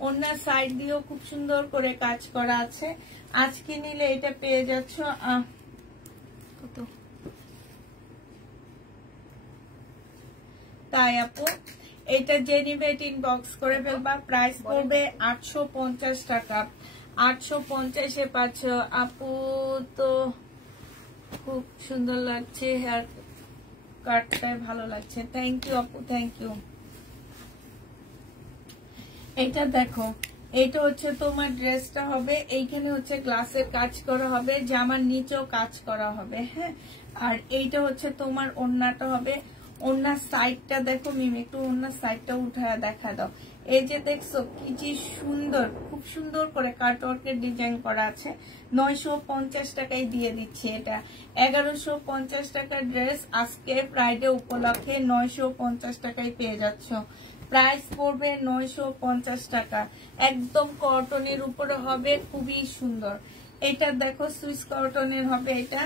ওড়নার সাইড দিয়েও খুব সুন্দর করে কাজ করা আছে। আজকে নিলে এটা পেয়ে যাচ্ছ কত, তাই আপু এটা যে নিবে ইনবক্স করে ফেলবা। প্রাইস পড়বে 850 টাকা। 850-এ পাচ্ছ। আপু তো খুব সুন্দর লাগছে, হেয়ার কাটটাই ভালো লাগছে। থ্যাংক ইউ আপু, থ্যাংক ইউ। এটা দেখো, এটা হচ্ছে তোমার ড্রেসটা হবে, এইখানে হচ্ছে গ্লাসের কাজ করা হবে, জামার নিচেও কাজ করা হবে, হ্যাঁ। আর এইটা হচ্ছে তোমার ওড়নাটা হবে। ওড়নার সাইডটা দেখো মিমি, একটু ওড়নার সাইডটা উঠায় দেখা দাও। এই যে দেখছো কি যে সুন্দর, খুব সুন্দর করে কাটওয়ার্কের ডিজাইন করা আছে। 950 টাকায় দিয়ে দিচ্ছি এটা। 1150 টাকার ড্রেস আজকে ফ্রাইডে উপলক্ষে 950 টাকায় পেয়ে যাচ্ছ। প্রাইস পড়বে 950 টাকা। একদম কটনের উপরে হবে, খুবই সুন্দর। এটা দেখো সুইস কটনের হবে, এটা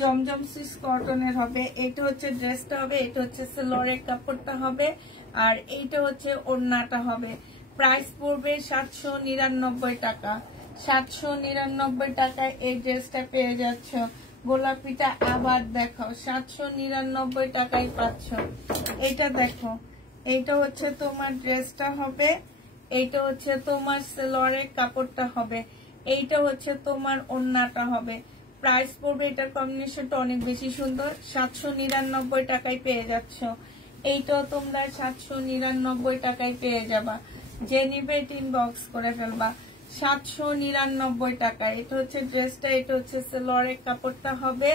জমজম সুইস কটনের হবে। এটা হচ্ছে ড্রেসটা হবে, এটা হচ্ছে সালোয়ারের কাপড়টা হবে, আর এইটা হচ্ছে ওড়নাটা হবে। প্রাইস পড়বে 799 টাকা। 799 টাকায় এই ড্রেসটা পেয়ে যাচ্ছ। গোলাপিটা আবার দেখো 799 টাকায় পাচ্ছ। এটা দেখো, এইটা হচ্ছে তোমার ড্রেসটা হবে, এইটা হচ্ছে তোমার সালোয়ারের কাপড়টা হবে, এইটা হচ্ছে তোমার ওড়নাটা হবে। প্রাইস পড়বে, এটার কম্বিনেশনটা অনেক বেশি সুন্দর। 799 টাকায় পেয়ে যাচ্ছ। এইটাও তোমরা 799 টাকায় পেয়ে যাবা। যে নিবে ইনবক্স করে ফেলবা। 799 টাকা। এটা হচ্ছে ড্রেসটা, এটা হচ্ছে সালোয়ারের কাপড়টা হবে,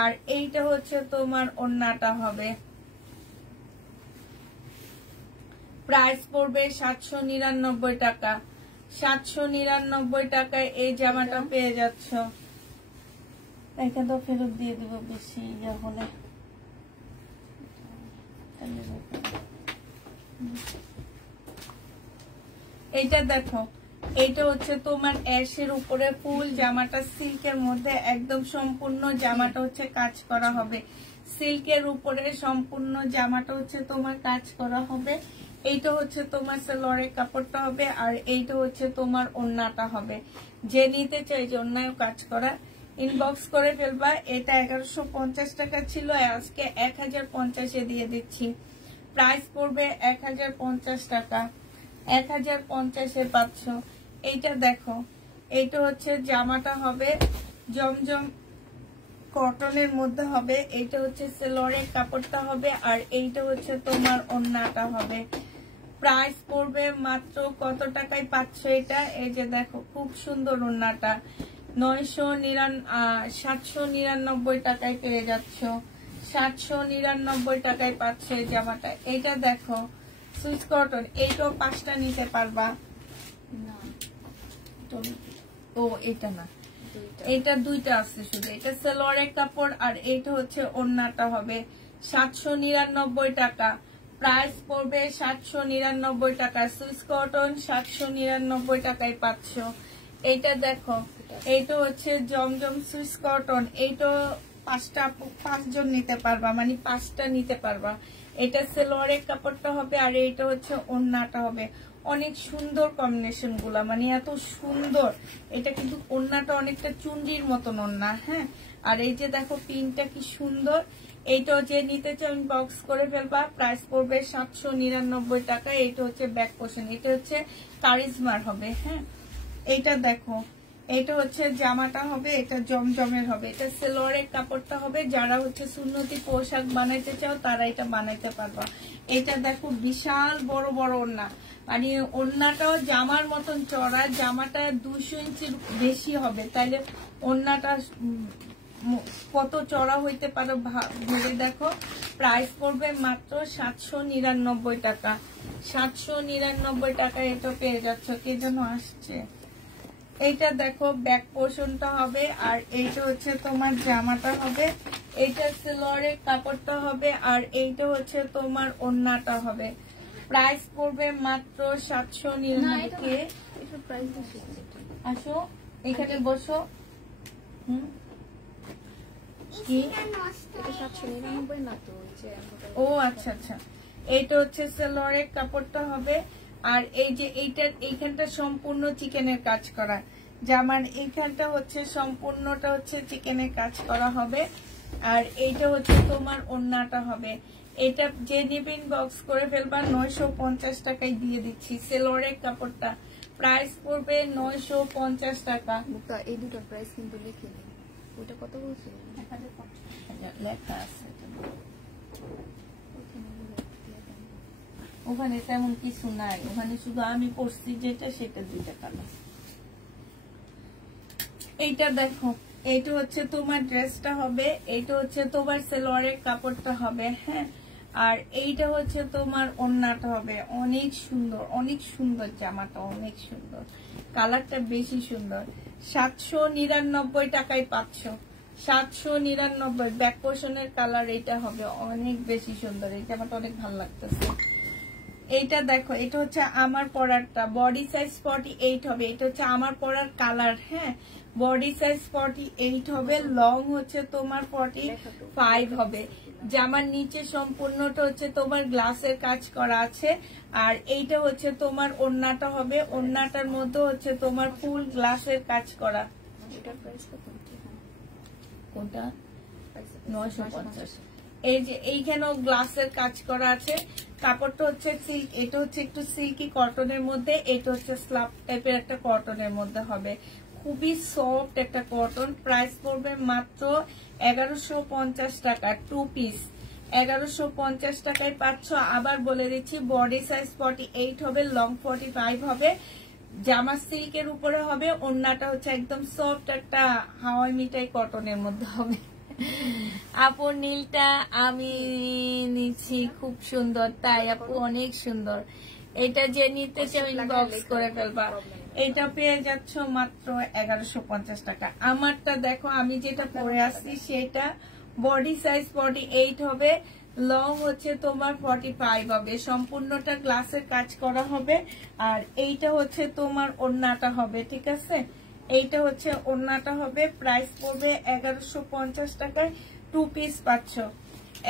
আর এইটা হচ্ছে তোমার ওড়নাটা হবে। প্রাইস পড়বে 799 টাকা। 799 টাকায় এই জামাটা পেয়ে যাচ্ছ। এটা তো ফেরত দিয়ে দিব বেশি ইয়ে হলে। এইটা দেখো, এইটা হচ্ছে তোমার অ্যাশের উপরে ফুল জামাটা, সিল্কের মধ্যে একদম সম্পূর্ণ জামাটা হচ্ছে কাজ করা হবে। সিল্কের উপরে সম্পূর্ণ জামাটা হচ্ছে তোমার কাজ করা হবে। এইটা হচ্ছে তোমার সালোয়ারের কাপড়টা হবে, আর এইটা হচ্ছে তোমার ওড়নাটা হবে। যে নিতে চাই যে ওড়নায় কাজ করা, ইনবক্স করে ফেলবা। এটা 1150 টাকা ছিল, আজকে 1050-এ দিয়ে দিচ্ছি। প্রাইস পড়বে 1050 টাকা। 1050-এ পাচ্ছ। এইটা দেখো, এইটা হচ্ছে জামাটা হবে জমজম কটনের মধ্যে হবে, এইটা হচ্ছে সালোয়ারের কাপড়টা হবে, আর এইটা হচ্ছে তোমার ওড়নাটা হবে। প্রাইস পড়বে মাত্র কত টাকায় পাচ্ছ এটা? এই যে দেখো খুব সুন্দর ওড়নাটা 799 টাকায় পেয়ে যাচ্ছ। 799 টাকায় পাচ্ছ এই জামাটা। এইটা দেখো সুইস কটন, এইটাও 5টা নিতে পারবা। ও এটা না, এইটা 2টা আছে শুধু। এটা সালোয়ারের কাপড়, আর এইটা হচ্ছে ওড়নাটা হবে। 799 টাকা। প্রাইস পড়বে 799 টাকা। সুইস কটন 799 টাকায় পাচ্ছ। এইটা দেখো, এইটা হচ্ছে জমজম সুইস কটন। এইটা 5জন নিতে পারবা, মানে 5টা নিতে পারবা। এটা সালোয়ারের কাপড়টা হবে, আর এইটা হচ্ছে ওড়নাটা হবে। অনেক সুন্দর কম্বিনেশন গুলা, মানে এত সুন্দর। এটা কিন্তু ওড়নাটা অনেকটা চুনরির মতন ওড়না, হ্যাঁ। আর এই যে দেখো পিনটা কি সুন্দর। এইটাও যে নিতে চাও বক্স করে ফেলবা। প্রাইস পড়বে 799 টাকা। এইটা হচ্ছে ব্যাক পোর্শন, এটা হচ্ছে কারিজমার হবে, হ্যাঁ। এইটা দেখো, এটা হচ্ছে জামাটা হবে, এটা জমজমের হবে, এটা সেলোয়ারের কাপড়টা হবে। যারা হচ্ছে সুন্নতি পোশাক বানাইতে চাও তারা এটা বানাইতে পারবা। এটা দেখো বিশাল বড় বড় ওড়না, মানে ওড়নাটাও জামার মতন চড়া, জামাটা 200 ইঞ্চির বেশি হবে, তাইলে ওড়নাটা কত চড়া হইতে পারে ভেবে দেখো। প্রাইস পড়বে মাত্র 799 টাকা। 799 টাকা এটা পেয়ে যাচ্ছ। কে যেন আসছে। এইটা দেখো ব্যাক পোর্শনটা হবে, আর এইটা হচ্ছে তোমার জামাটা হবে, এইটা সেলোয়ারের কাপড়টা হবে, আর এইটা হচ্ছে তোমার ওড়নাটা হবে। প্রাইস পড়বে মাত্র 799। আসো এখানে বসো। কি ও আচ্ছা আচ্ছা, এইটা হচ্ছে সেলোয়ারের কাপড়টা হবে, আর এই যে এইখানটা সম্পূর্ণ চিকেনের কাজ করা, জামার এইখানটা হচ্ছে সম্পূর্ণটা হচ্ছে চিকেনের কাজ করা হবে, আর এইটা হচ্ছে তোমার ওড়নাটা হবে। এটা যে নেবেন বক্স করে ফেলবা। 950 টাকায় দিয়ে দিচ্ছি সেলোয়ারের কাপড়টা। প্রাইস পড়বে 950 টাকা। এই দুটোর প্রাইস কিন্তু লিখে নেই, ওটা কত বলছে লেখা আছে, ওখানে তেমন কিছু নাই, ওখানে শুধু আমি পড়ছি যেটা সেটা 2 টাকা। এইটা দেখো, এইটা হচ্ছে তোমার ড্রেসটা হবে, এইটা হচ্ছে তোমার সেলোয়ারের কাপড়টা হবে, হ্যাঁ, আর এইটা হচ্ছে তোমার ওড়নাটা হবে। অনেক সুন্দর, অনেক সুন্দর জামাটা, অনেক সুন্দর, কালারটা বেশি সুন্দর। 799 টাকায় পাচ্ছ। 799 ব্যাক পোর্শনের কালার এইটা হবে, অনেক বেশি সুন্দর। এই জামাটা অনেক ভালো লাগতেছে। এইটা দেখো, এটা হচ্ছে আমার পরারটা, বডি সাইজ 48 হবে। এটা হচ্ছে আমার পরার কালার, হ্যাঁ, বডি সাইজ 48 হবে, লং হচ্ছে তোমার 45 হবে। জামার নিচে সম্পূর্ণটা হচ্ছে তোমার গ্লাসের কাজ করা আছে, আর এইটা হচ্ছে তোমার ওড়নাটা হবে, ওড়নাটার মধ্যে হচ্ছে তোমার ফুল গ্লাসের কাজ করা। কোনটা? 950। এই যে এইখানেও গ্লাসের কাজ করা আছে। কাপড়টা হচ্ছে সিল্ক, এটা হচ্ছে একটু সিল্কি কটনের মধ্যে, এটা হচ্ছে স্লাব টাইপের একটা কটনের মধ্যে হবে, খুবই সফট একটা কটন। প্রাইস পড়বে মাত্র 1150 টাকা, 2 পিস 1150 টাকায় পাচ্ছ। আবার বলে দিচ্ছি, বডি সাইজ 48 হবে, লং 45 হবে, জামা সিল্কের উপরে হবে, ওড়নাটা হচ্ছে একদম সফট একটা হাওয়াই মিঠাই কটনের মধ্যে হবে। আপু নীলটা আমি নিচ্ছি, খুব সুন্দর, তাই আপু অনেক সুন্দর। এটা যে নিতে চাও ইনবক্স করে ফেলবা। এটা পেয়ে যাচ্ছ মাত্র 1150 টাকা। আমারটা দেখো, আমি যেটা পরে আসছি সেটা বডি সাইজ 48 হবে, লং হচ্ছে তোমার 45 হবে, সম্পূর্ণটা গ্লাসের কাজ করা হবে, আর এইটা হচ্ছে তোমার ওড়নাটা হবে, ঠিক আছে। এইটা হচ্ছে ওড়নাটা হবে। প্রাইস পড়বে 1150 টাকায় 2 পিস পাচ্ছ।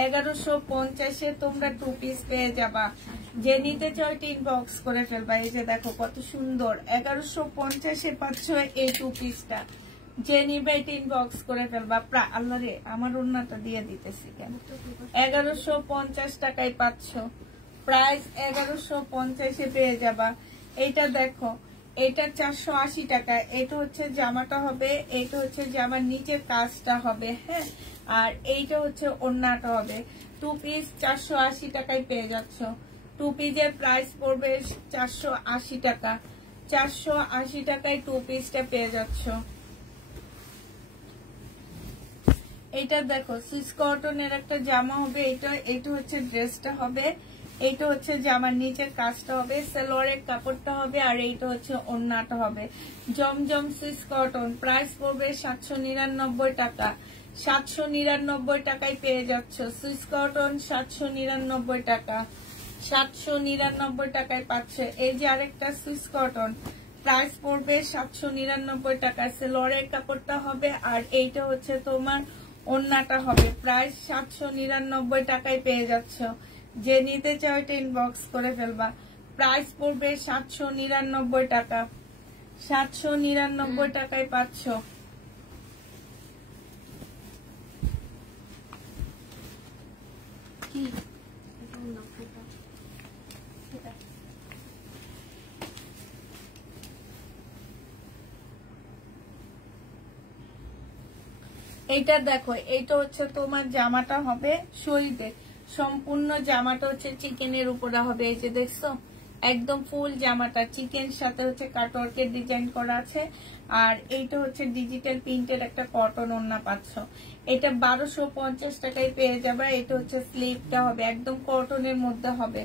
1150-এ তোমরা 2 পিস পেয়ে যাবা। যে নিতে চাও ইনবক্স করে ফেলবা। এই যে দেখো কত সুন্দর, 1150-এ পাচ্ছ এই 2 পিসটা। যে নিবে ইনবক্স করে ফেলবা। আল্লাহ রে, আমার ওড়নাটা দিয়ে দিতেছি কেন। 1150 টাকায় পাচ্ছ। প্রাইস 1150-এ পেয়ে যাবা। এইটা দেখো, এটা 480 টাকা। এটা হচ্ছে জামাটা হবে, এটা হচ্ছে জামার নিচের কাজটা হবে, হ্যাঁ, আর এইটা হচ্ছে ওড়নাটা হবে। 2 পিস 480 টাকায় পেয়ে যাচ্ছ। 2 পিসের প্রাইস পড়বে 480 টাকা। 480 টাকায় 2 পিসটা পেয়ে যাচ্ছ। এইটা দেখো, সুইস কটনের একটা জামা হবে, এটা হচ্ছে ড্রেসটা হবে, এইটা হচ্ছে জামার নিচের কাজটা হবে, সালোয়ারের কাপড়টা হবে, আর এইটা হচ্ছে ওড়নাটা হবে। জমজম সুইস কটন। প্রাইস পড়বে 799 টাকা। 799 টাকায় পেয়ে যাচ্ছ সুইস কটন। 799 টাকা। 799 টাকায় পাচ্ছে। এই যে আরেকটা সুইস কটন, প্রাইস পড়বে 799 টাকা। সালোয়ারের কাপড়টা হবে, আর এইটা হচ্ছে তোমার ওড়নাটা হবে। প্রাইস 799 টাকায় পেয়ে যাচ্ছ। যে নিতে চাও এটা ইনবক্স করে ফেলবা। প্রাইস পড়বে 799 টাকা। 799 টাকায় পাচ্ছ। কি এইটা দেখো, এইটা হচ্ছে তোমার জামাটা হবে শরীরে, সম্পূর্ণ জামাটা হচ্ছে চিকেনের উপরে হবে। এই যে দেখছো একদম ফুল জামাটা চিকেন সাথে হচ্ছে কাটওয়ার্কের ডিজাইন করা আছে। আর এইটা হচ্ছে ডিজিটাল প্রিন্টের একটা কটন ওড়না পাচ্ছ। এটা 1250 টাকায় পেয়ে যাবে। এটা হচ্ছে স্লিভটা হবে একদম কটনের মধ্যে হবে,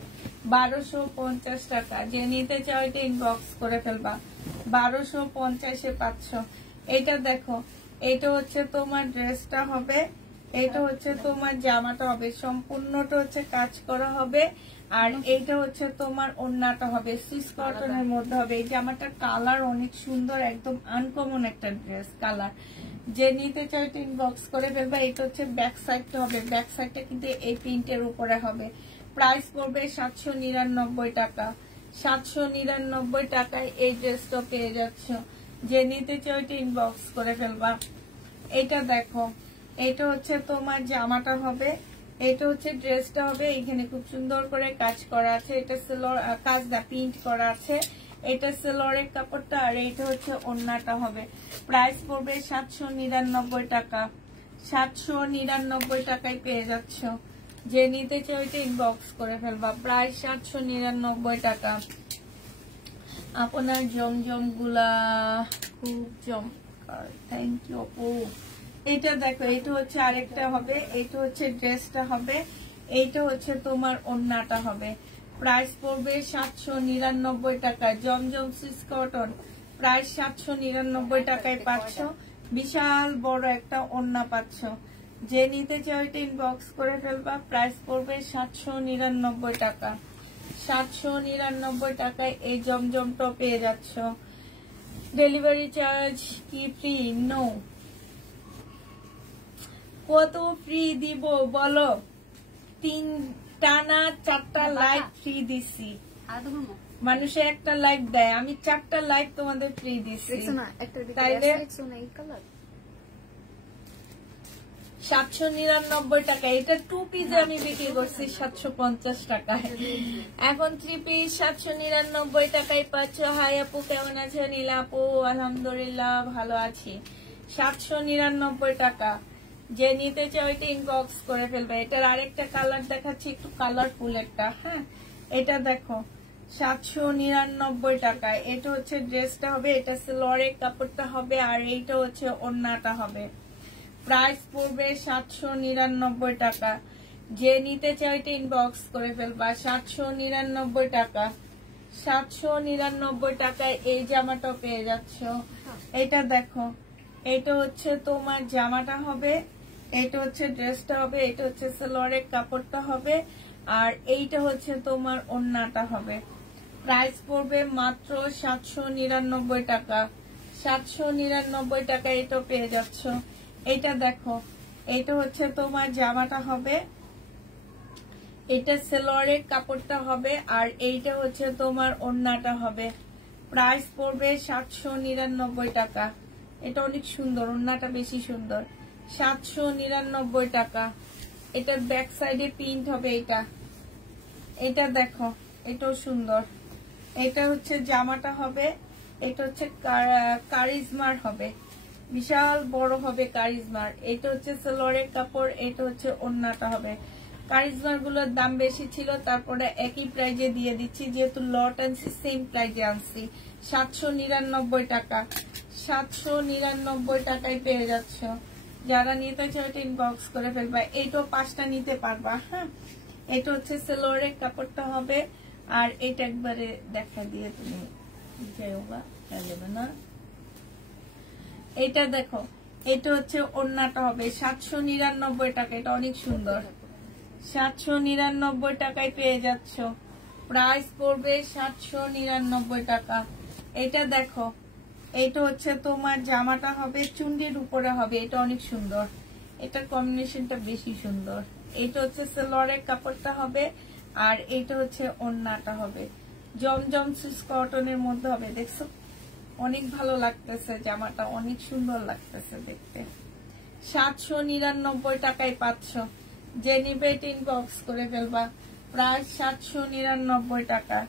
1250 টাকা। যে নিতে চাও এটা ইনবক্স করে ফেলবা, 1250-এ পাচ্ছ। এটা দেখো, এটা হচ্ছে তোমার ড্রেসটা হবে, এটা হচ্ছে তোমার জামাটা হবে, সম্পূর্ণটা হচ্ছে কাজ করা হবে। আর এইটা হচ্ছে তোমার ওড়নাটা হবে, সুইস কটনের মধ্যে হবে। এই জামাটার কালার অনেক সুন্দর, একদম আনকমন একটা ড্রেস কালার। যে নিতে চাই ইনবক্স করে ফেলবা। এটা হচ্ছে ব্যাক সাইডটা হবে, ব্যাক সাইডটা কিন্তু এই প্রিন্টের উপরে হবে। প্রাইস পড়বে 799 টাকা। 799 টাকায় এই ড্রেসটা পেয়ে যাচ্ছ। যে নিতে চাই ইনবক্স করে ফেলবা। এটা দেখো, এটা হচ্ছে তোমার জামাটা হবে, এটা হচ্ছে ড্রেসটা হবে। এখানে খুব সুন্দর করে কাজ করা আছে, এটা সেলোর কাজ দা প্রিন্ট করা আছে। এটা সেলোরের কাপড়টা, আর এটা হচ্ছে ওড়নাটা হবে। প্রাইস পড়বে 799 টাকা। 799 টাকায় পেয়ে যাচ্ছ। যে নিতে চাও এটা ইনবক্স করে ফেলবা। প্রাইস 799 টাকা। আপনার জমজম গুলা খুব চমৎকার, থ্যাংক ইউ আপু। এটা দেখো, এটা হচ্ছে আরেকটা হবে, এটা হচ্ছে ড্রেসটা হবে, এইটা হচ্ছে তোমার ওড়নাটা হবে। প্রাইস পড়বে 799 টাকা। জমজম সুইস কটন, প্রাইস 799 টাকায় পাচ্ছ। বিশাল বড় একটা ওড়না পাচ্ছ। যে নিতে চাও এটা ইনবক্স করে ফেলবা। প্রাইস পড়বে 799 টাকা। 799 টাকায় এই জমজমটা পেয়ে যাচ্ছ। ডেলিভারি চার্জ কি ফ্রি? নো। কত ফ্রি দিব বলো? 3 টানা 4টা লাইভ ফ্রি দিছি। মানুষে একটা লাইভ দেয়, আমি 4টা লাইভ তোমাদের ফ্রি দিছি। তাইলে 799 টাকা। এটা 2 পিস আমি বিক্রি করছি 750 টাকায়। এখন 3 পিস 799 টাকায় পাচ্ছ। হাই আপু, কেমন আছো? নীলা আপু, আলহামদুলিল্লাহ ভালো আছি। 799 টাকা। যে নিতে চাও এটা ইনবক্স করে ফেলবে। এটার আরেকটা কালার দেখাচ্ছি, একটু কালারফুল একটা। হ্যাঁ, এটা দেখো 799 টাকায়। এটা হচ্ছে ড্রেসটা হবে, এটা সেলোয়ারের কাপড়টা হবে, আর এইটা হচ্ছে ওড়নাটা হবে। প্রাইস পড়বে 799 টাকা। যে নিতে চাও এটা ইনবক্স করে ফেলবা। 799 টাকা। 799 টাকায় এই জামাটা পেয়ে যাচ্ছ। এটা দেখো, এটা হচ্ছে তোমার জামাটা হবে, এটা হচ্ছে ড্রেসটা হবে, এটা হচ্ছে সালোয়ারের কাপড়টা হবে, আর এইটা হচ্ছে তোমার ওড়নাটা হবে। প্রাইস পড়বে মাত্র 799 টাকা। 799 টাকা এটা পেয়ে যাচ্ছ। এটা দেখো, এটা হচ্ছে তোমার জামাটা হবে, এটা সালোয়ারের কাপড়টা হবে, আর এইটা হচ্ছে তোমার ওড়নাটা হবে। প্রাইস পড়বে 799 টাকা। এটা অনেক সুন্দর, ওড়নাটা বেশি সুন্দর। 799 টাকা। এটার ব্যাক সাইডে প্রিন্ট হবে। এটা দেখো, এটাও সুন্দর। এটা হচ্ছে জামাটা হবে, এটা হচ্ছে কারিজমার হবে, বিশাল বড় হবে কারিজমার। এটা হচ্ছে সালোয়ারের কাপড়, এটা হচ্ছে ওড়নাটা হবে। কারিজমার গুলোর দাম বেশি ছিল, তারপরে একই প্রাইজে দিয়ে দিচ্ছি, যেহেতু লট আনছি সেম প্রাইজে আনছি। 799 টাকা। 799 টাকায় পেয়ে যাচ্ছ। যারা নিতে চাও ইনবক্স করে ফেলবা। এইটাও 5টা নিতে পারবা। হ্যাঁ, এটা হচ্ছে সালোয়ারের কাপড়টা হবে, আর এটা একবারে দেখা দিয়ে তুমি যাইবা না। এটা দেখো, এটা হচ্ছে ওড়নাটা হবে। 799 টাকা। এটা অনেক সুন্দর। 799 টাকায় পেয়ে যাচ্ছ। প্রাইস পড়বে 799 টাকা। এটা দেখো, এটা হচ্ছে তোমার জামাটা হবে, চুন্ডির উপরে হবে। এটা অনেক সুন্দর, এটার কম্বিনেশনটা বেশি সুন্দর। এটা হচ্ছে সালোয়ারের কাপড়টা হবে, আর এটা হচ্ছে ওড়নাটা হবে। জমজম সুইস কটনের মধ্যে হবে। দেখছো অনেক ভালো লাগতেছে, জামাটা অনেক সুন্দর লাগতেছে দেখতে। 799 টাকায় পাচ্ছ। যে নিবে ইনবক্স করে ফেলবা। প্রায় 799 টাকা।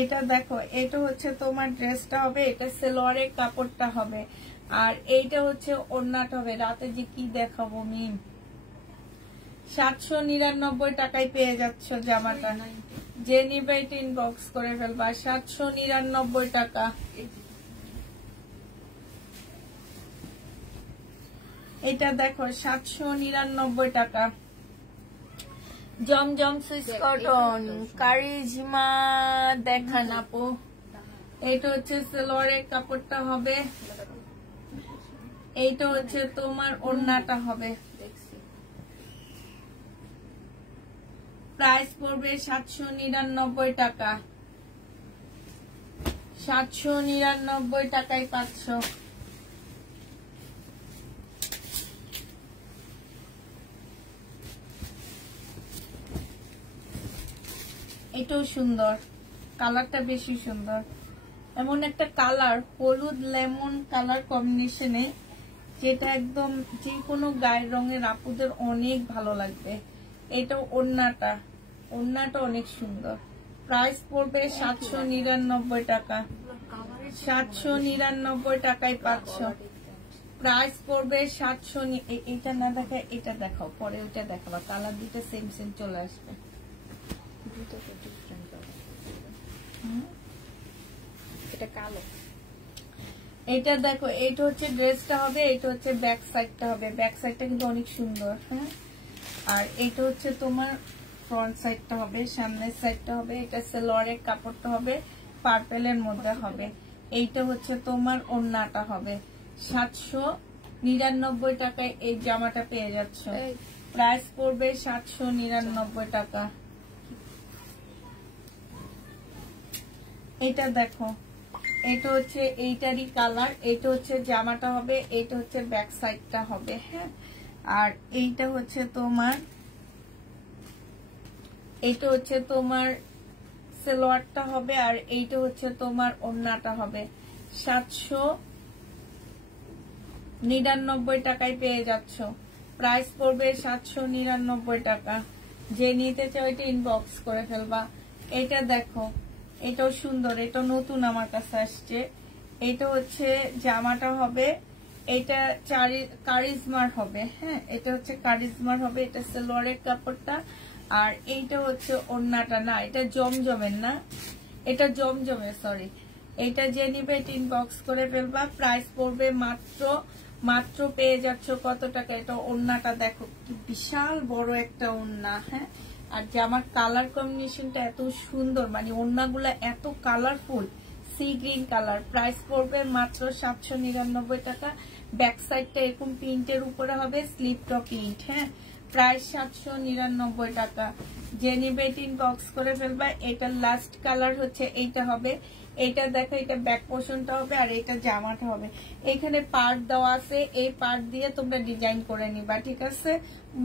এটা দেখো, এটা হচ্ছে তোমার ড্রেসটা হবে, এটা সালোয়ারের কাপড়টা হবে। আর এইটা হচ্ছে ওড়নাটা হবে। রাতে যে কি দেখাবো মিম, 799 টাকায় পেয়ে যাচ্ছ জামাটা। যে নিবে এটা ইনবক্স করে ফেলবা। 799 টাকা। এটা দেখো 799 টাকা। জমজম সুইস কটন কারিজমা দেখান আপু। এইটা হচ্ছে সালোয়ারের কাপড়টা হবে, এইটা হচ্ছে তোমার ওড়নাটা হবে। প্রাইস পড়বে 799 টাকা। 799 টাকায় পাচ্ছ। এটাও সুন্দর, কালারটা বেশি সুন্দর। এমন একটা কালার, হলুদ লেমন কালার কম্বিনেশনে, যেটা একদম যে কোনো গায়ের রঙের আপুদের অনেক ভালো লাগবে। এটা ওড়নাটা, ওড়নাটা অনেক সুন্দর। প্রাইস পড়বে 799 টাকা। 799 টাকায় পাচ্ছ। প্রাইস পড়বে 700। এটা না দেখা এটা দেখাও, পরে ওইটা দেখাবা। কালার দুটো সেম সেম চলে আসবে। এটা কালো। এটা দেখো, এটা হচ্ছে ড্রেসটা হবে, এটা হচ্ছে ব্যাক সাইডটা হবে। ব্যাক সাইডটা কিন্তু অনেক সুন্দর। হ্যাঁ, আর এটা হচ্ছে তোমার ফ্রন্ট সাইডটা হবে, সামনের সাইডটা হবে। এটা সালোয়ারের কাপড়টা হবে, পার্পেলের মধ্যে হবে। এইটা হচ্ছে তোমার ওড়নাটা হবে। 799 টাকায় এই জামাটা পেয়ে যাচ্ছ। প্রাইস পড়বে 799 টাকা। এটা দেখো, এটা হচ্ছে এইটারই কালার। এটা হচ্ছে জামাটা হবে, এটা হচ্ছে ব্যাক সাইডটা হবে। হ্যাঁ, আর এইটা হচ্ছে তোমার, এইটা হচ্ছে তোমার সালোয়ারটা হবে, আর এইটা হচ্ছে তোমার ওড়নাটা হবে। 799 টাকায় পেয়ে যাচ্ছ। প্রাইস পড়বে 799 টাকা। যে নিতে চাও এটা ইনবক্স করে ফেলবা। এটা দেখো, এটাও সুন্দর, এটা নতুন আমার কাছে আসছে। এটা হচ্ছে জামাটা হবে, এটা কারিজমার হবে। হ্যাঁ, এটা হচ্ছে কারিজমার হবে। এটা সালোয়ারের কাপড়টা, আর এইটা হচ্ছে ওড়নাটা। না, এটা জমজমের না, এটা জমজমের, সরি। এটা যে নিবে এটা ইনবক্স করে ফেলবা। প্রাইস পড়বে মাত্র পেয়ে যাচ্ছ কত টাকা। এটা ওড়নাটা দেখো, কি বিশাল বড় একটা ওড়না। হ্যাঁ, আর জামার কালার কম্বিনেশনটা এত সুন্দর, মানে ওড়নাগুলা এত colourful, sea green colour. Price পড়বে মাত্র 799 টাকা। ব্যাক সাইডটা এরকম প্রিন্টের উপরে হবে, স্লিপটা প্রিন্ট। হ্যাঁ, প্রাইস 799 টাকা। যে নিবে এটা ইনবক্স করে ফেলবা। এটার লাস্ট কালার হচ্ছে এইটা হবে। এটা দেখো, এটা ব্যাক পোর্শনটা হবে, আর এটা জামাটা হবে। এখানে পার্ট দেওয়া আছে, এই পার্ট দিয়ে তোমরা ডিজাইন করে নিবা। ঠিক আছে,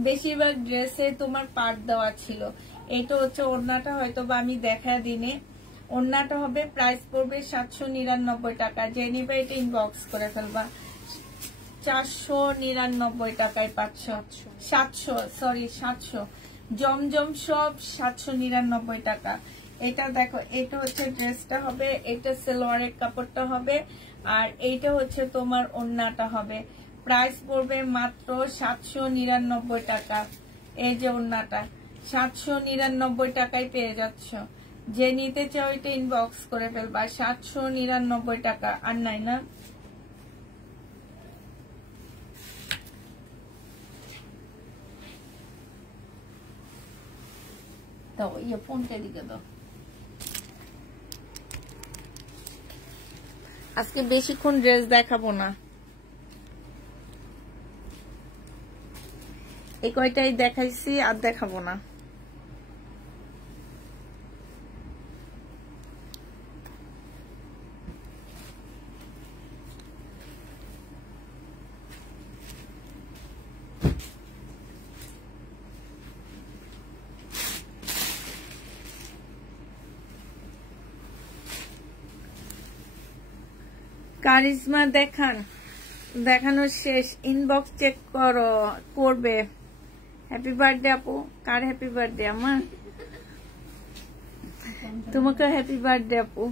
বেশিরভাগ ড্রেসে তোমার পার্ট দেওয়া ছিল। এটা হচ্ছে ওড়নাটা, হয়তো বা আমি দেখা দিনে। ওড়নাটা হবে, প্রাইস পড়বে 799 টাকা। যে নিবে এটা ইনবক্স করে ফেলবা। 499 টাকায় পাচ্ছ। 700 জমজম সব 799 টাকা। এটা দেখো, এটা হচ্ছে ড্রেসটা হবে, এটা সালোয়ারের কাপড়টা হবে, আর এইটা হচ্ছে তোমার ওড়নাটা হবে। প্রাইস পড়বে মাত্র 799 টাকা। এই যে ওড়নাটা 799 টাকায় পেয়ে যাচ্ছ। যে নিতে চাও এটা ইনবক্স করে ফেলবা। 799 টাকা। আর নাই না, দাও ইয়ে ফোনটা দিকে দাও। আজকে বেশিক্ষণ ড্রেস দেখাবো না, এই কয়টাই দেখাইছি, আর দেখাবো না। কারিজমা দেখানো শেষ। ইনবক্স চেক করবে। হ্যাপি বার্থডে আপু। কার হ্যাপি বার্থডে? আমার। তোমাকে হ্যাপি বার্থডে আপু।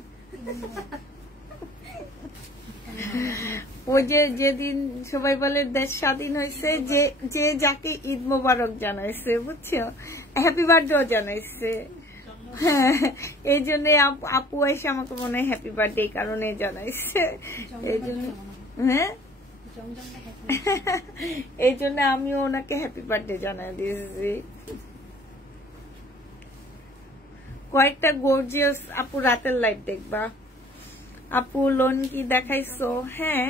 ওই যে যেদিন সবাই বলে দেশ স্বাধীন হয়েছে, যে যাকে ঈদ মোবারক জানাইছে, বুঝছো, হ্যাপি বার্থডেও জানাইছে। হ্যাঁ, এই জন্য আপু এসে আমাকে মনে হয় হ্যাপি বার্থডে কারণে জানাইছে। এই জন্য হ্যাঁ, এই জন্য আমিও ওনাকে হ্যাপি বার্থডে জানাই দিয়েছি। কয়েকটা গর্জিয়াস আপু রাতের লাইট দেখবা। আপু লোন কি দেখাইছো? হ্যাঁ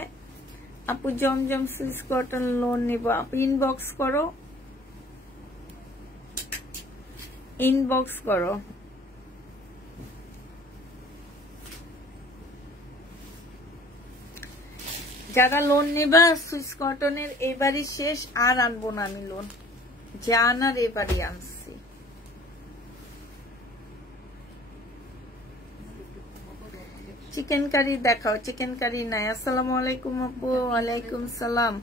আপু, জমজম সুইস কটন লোন নিব। আপু ইনবক্স করো, ইনবক্স করো। যারা লোন নিবা সুইস কটনের এবারই শেষ, আর আনবো না আমি লোন, যা আনার এবারই আনছি। চিকেন কারি দেখাও। চিকেন কারি নাই। আসসালামু আলাইকুম আপু। ওয়ালাইকুম সালাম।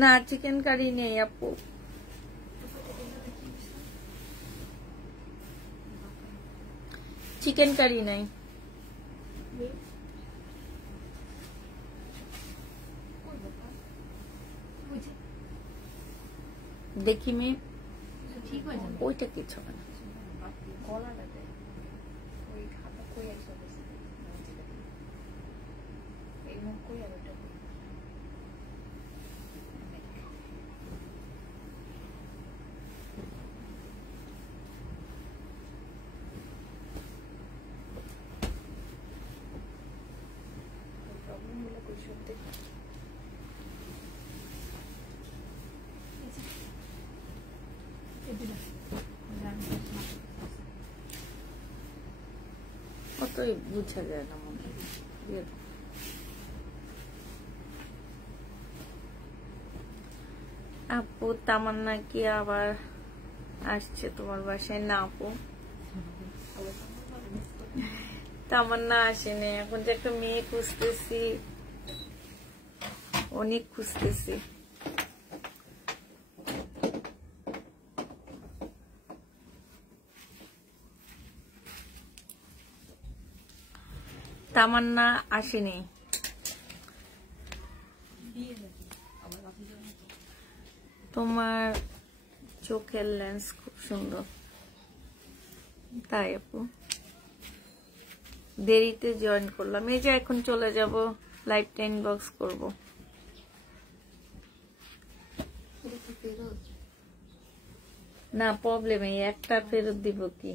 না চিকেন কারি নেই আপু। চিকেন কারি নাই। দেখি মেয়ে, ঠিক হয়ে যাবে। ওইটা কিছু না। গলাটাতে ওই হাতে কই একশো এই মুখ কই আর ওটা প্রবলেম হলো কই শুনতে। অতই বুঝা যায় না মনে হয়। আপু তামান্না কি আবার আসছে তোমার বাসায়? না আপু, তামান্না আসেনি। এখন যে একটা মেয়ে খুঁজতেছি, অনেক খুঁজতেছি। তামান্না আসেনি। তোমার চোখের লেন্স খুব সুন্দর। তাই আপু, দেরিতে জয়েন করলাম। এই যে এখন চলে যাব, লাইভটা ইনবক্স করব। না প্রবলেম, এই একটা ফেরত দিব কি?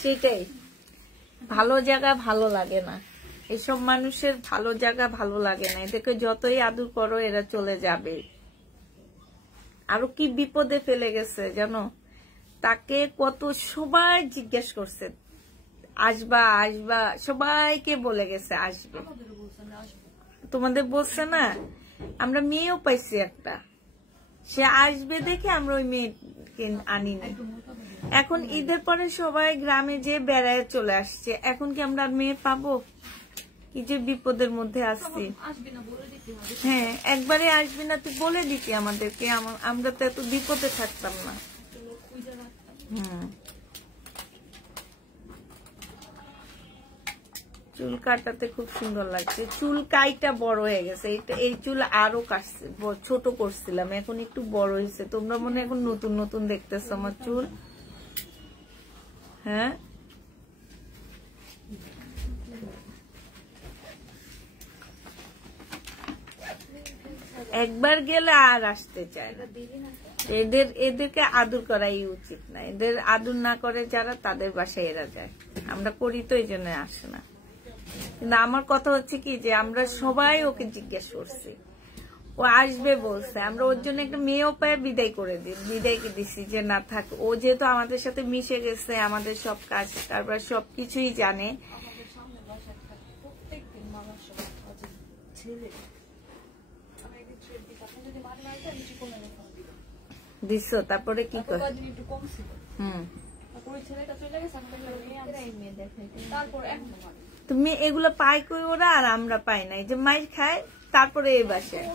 সেটাই, ভালো জায়গা ভালো লাগে না। এসব মানুষের ভালো জায়গা ভালো লাগে না। এদেরকে যতই আদর করো এরা চলে যাবে। আরো কি বিপদে ফেলে গেছে জানো? তাকে কত সবাই জিজ্ঞেস করছে আসবা আসবা, সবাইকে বলে গেছে আসবে। তোমাদের বলছে না? আমরা মেয়েও পাইছি একটা, সে আসবে দেখে আমরা ওই মেয়েকে আনি না। এখন ঈদের পরে সবাই গ্রামে যে বেড়ায় চলে আসছে, এখন কি আমরা মেয়ে পাবো? কি যে বিপদের মধ্যে আসছি। হ্যাঁ, একবারে আসবি না তুই বলে দিতি আমাদেরকে, আমরা তো এত বিপদে থাকতাম না। চুল কাটাতে খুব সুন্দর লাগছে। চুল কাইটা বড় হয়ে গেছে। এই চুল আরো কাটছে, ছোট করছিলাম, এখন একটু বড় হয়েছে। তোমরা মনে এখন নতুন নতুন দেখতেছো আমার চুল। হ্যাঁ, একবার গেলে আর আসতে চায় না। এদেরকে আদর করাই উচিত না। এদের আদর না করে যারা, তাদের বাসায় এরা যায়। আমরা করি তো, এই জন্য আসে না। কিন্তু আমার কথা হচ্ছে কি, যে আমরা সবাই ওকে জিজ্ঞেস করছি, ও আসবে বলছে। আমরা ওর জন্য একটা মেয়ে পায়ে বিদায় দিছি যে না থাক। ও যেহেতু আমাদের সাথে মিশে গেছে, আমাদের সব কাজ কারবার সবকিছুই জানে। দিছো, তারপরে কি কর? একটু কম ছিল, তারপরে ছেলেটা চলে গেছে, তারপর তুমি এগুলো পাই কই ওরা, আর আমরা পাই না। এই যে মাইর খায় তারপরে এই বাসায়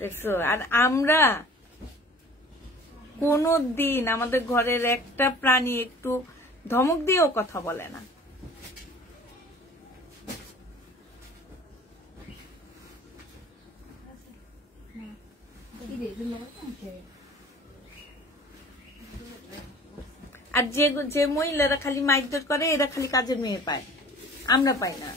দেখছো। আর আমরা কোনো দিন আমাদের ঘরের একটা প্রাণী একটু ধমক দিয়েও কথা বলে না। আর যে মহিলারা খালি মাইকডার করে এরা খালি কাজের মেয়ে পায়, আমরা পাই না।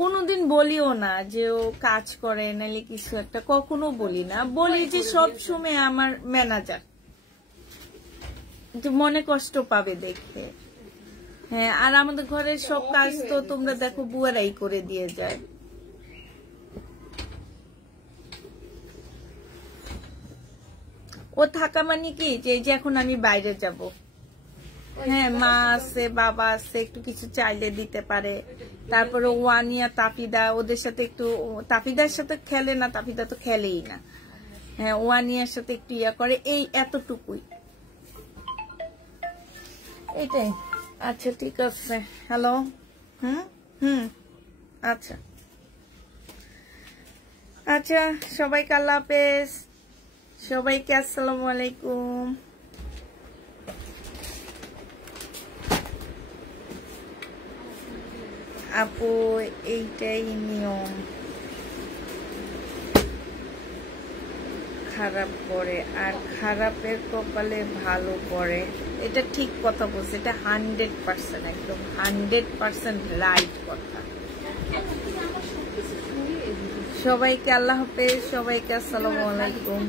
কোনদিন বলিও না যে ও কাজ করে নাহলে কিছু একটা, কখনো বলি না। বলি যে সব সময় আমার ম্যানেজার, মনে কষ্ট পাবে দেখতে। হ্যাঁ, আর আমাদের ঘরের সব কাজ তো তোমরা দেখো বুয়ারাই করে দিয়ে যায়। ও থাকা মানে কি যে এখন আমি বাইরে যাব, হ্যাঁ মা আছে বাবা আছে, একটু কিছু চাইলে দিতে পারে। তারপরে ওয়ানিয়া তাফিদা ওদের সাথে একটু, তাফিদার সাথে খেলে না, তাফিদা তো খেলেই না। হ্যাঁ, ওয়ানিয়ার সাথে একটু ইয়া করে, এই এতটুকুই, এইটাই। আচ্ছা ঠিক আছে, হ্যালো। আচ্ছা আচ্ছা, সবাইকে আল্লাহ হাফেজ, সবাইকে আসসালামু আলাইকুম। আপু এইটাই নিয়ম, খারাপ করে আর খারাপের কপালে ভালো পড়ে। এটা ঠিক কথা বলছে, এটা 100% একদম 100% রাইট কথা। সবাইকে আল্লাহ হাফেজ, সবাইকে আসসালামু আলাইকুম।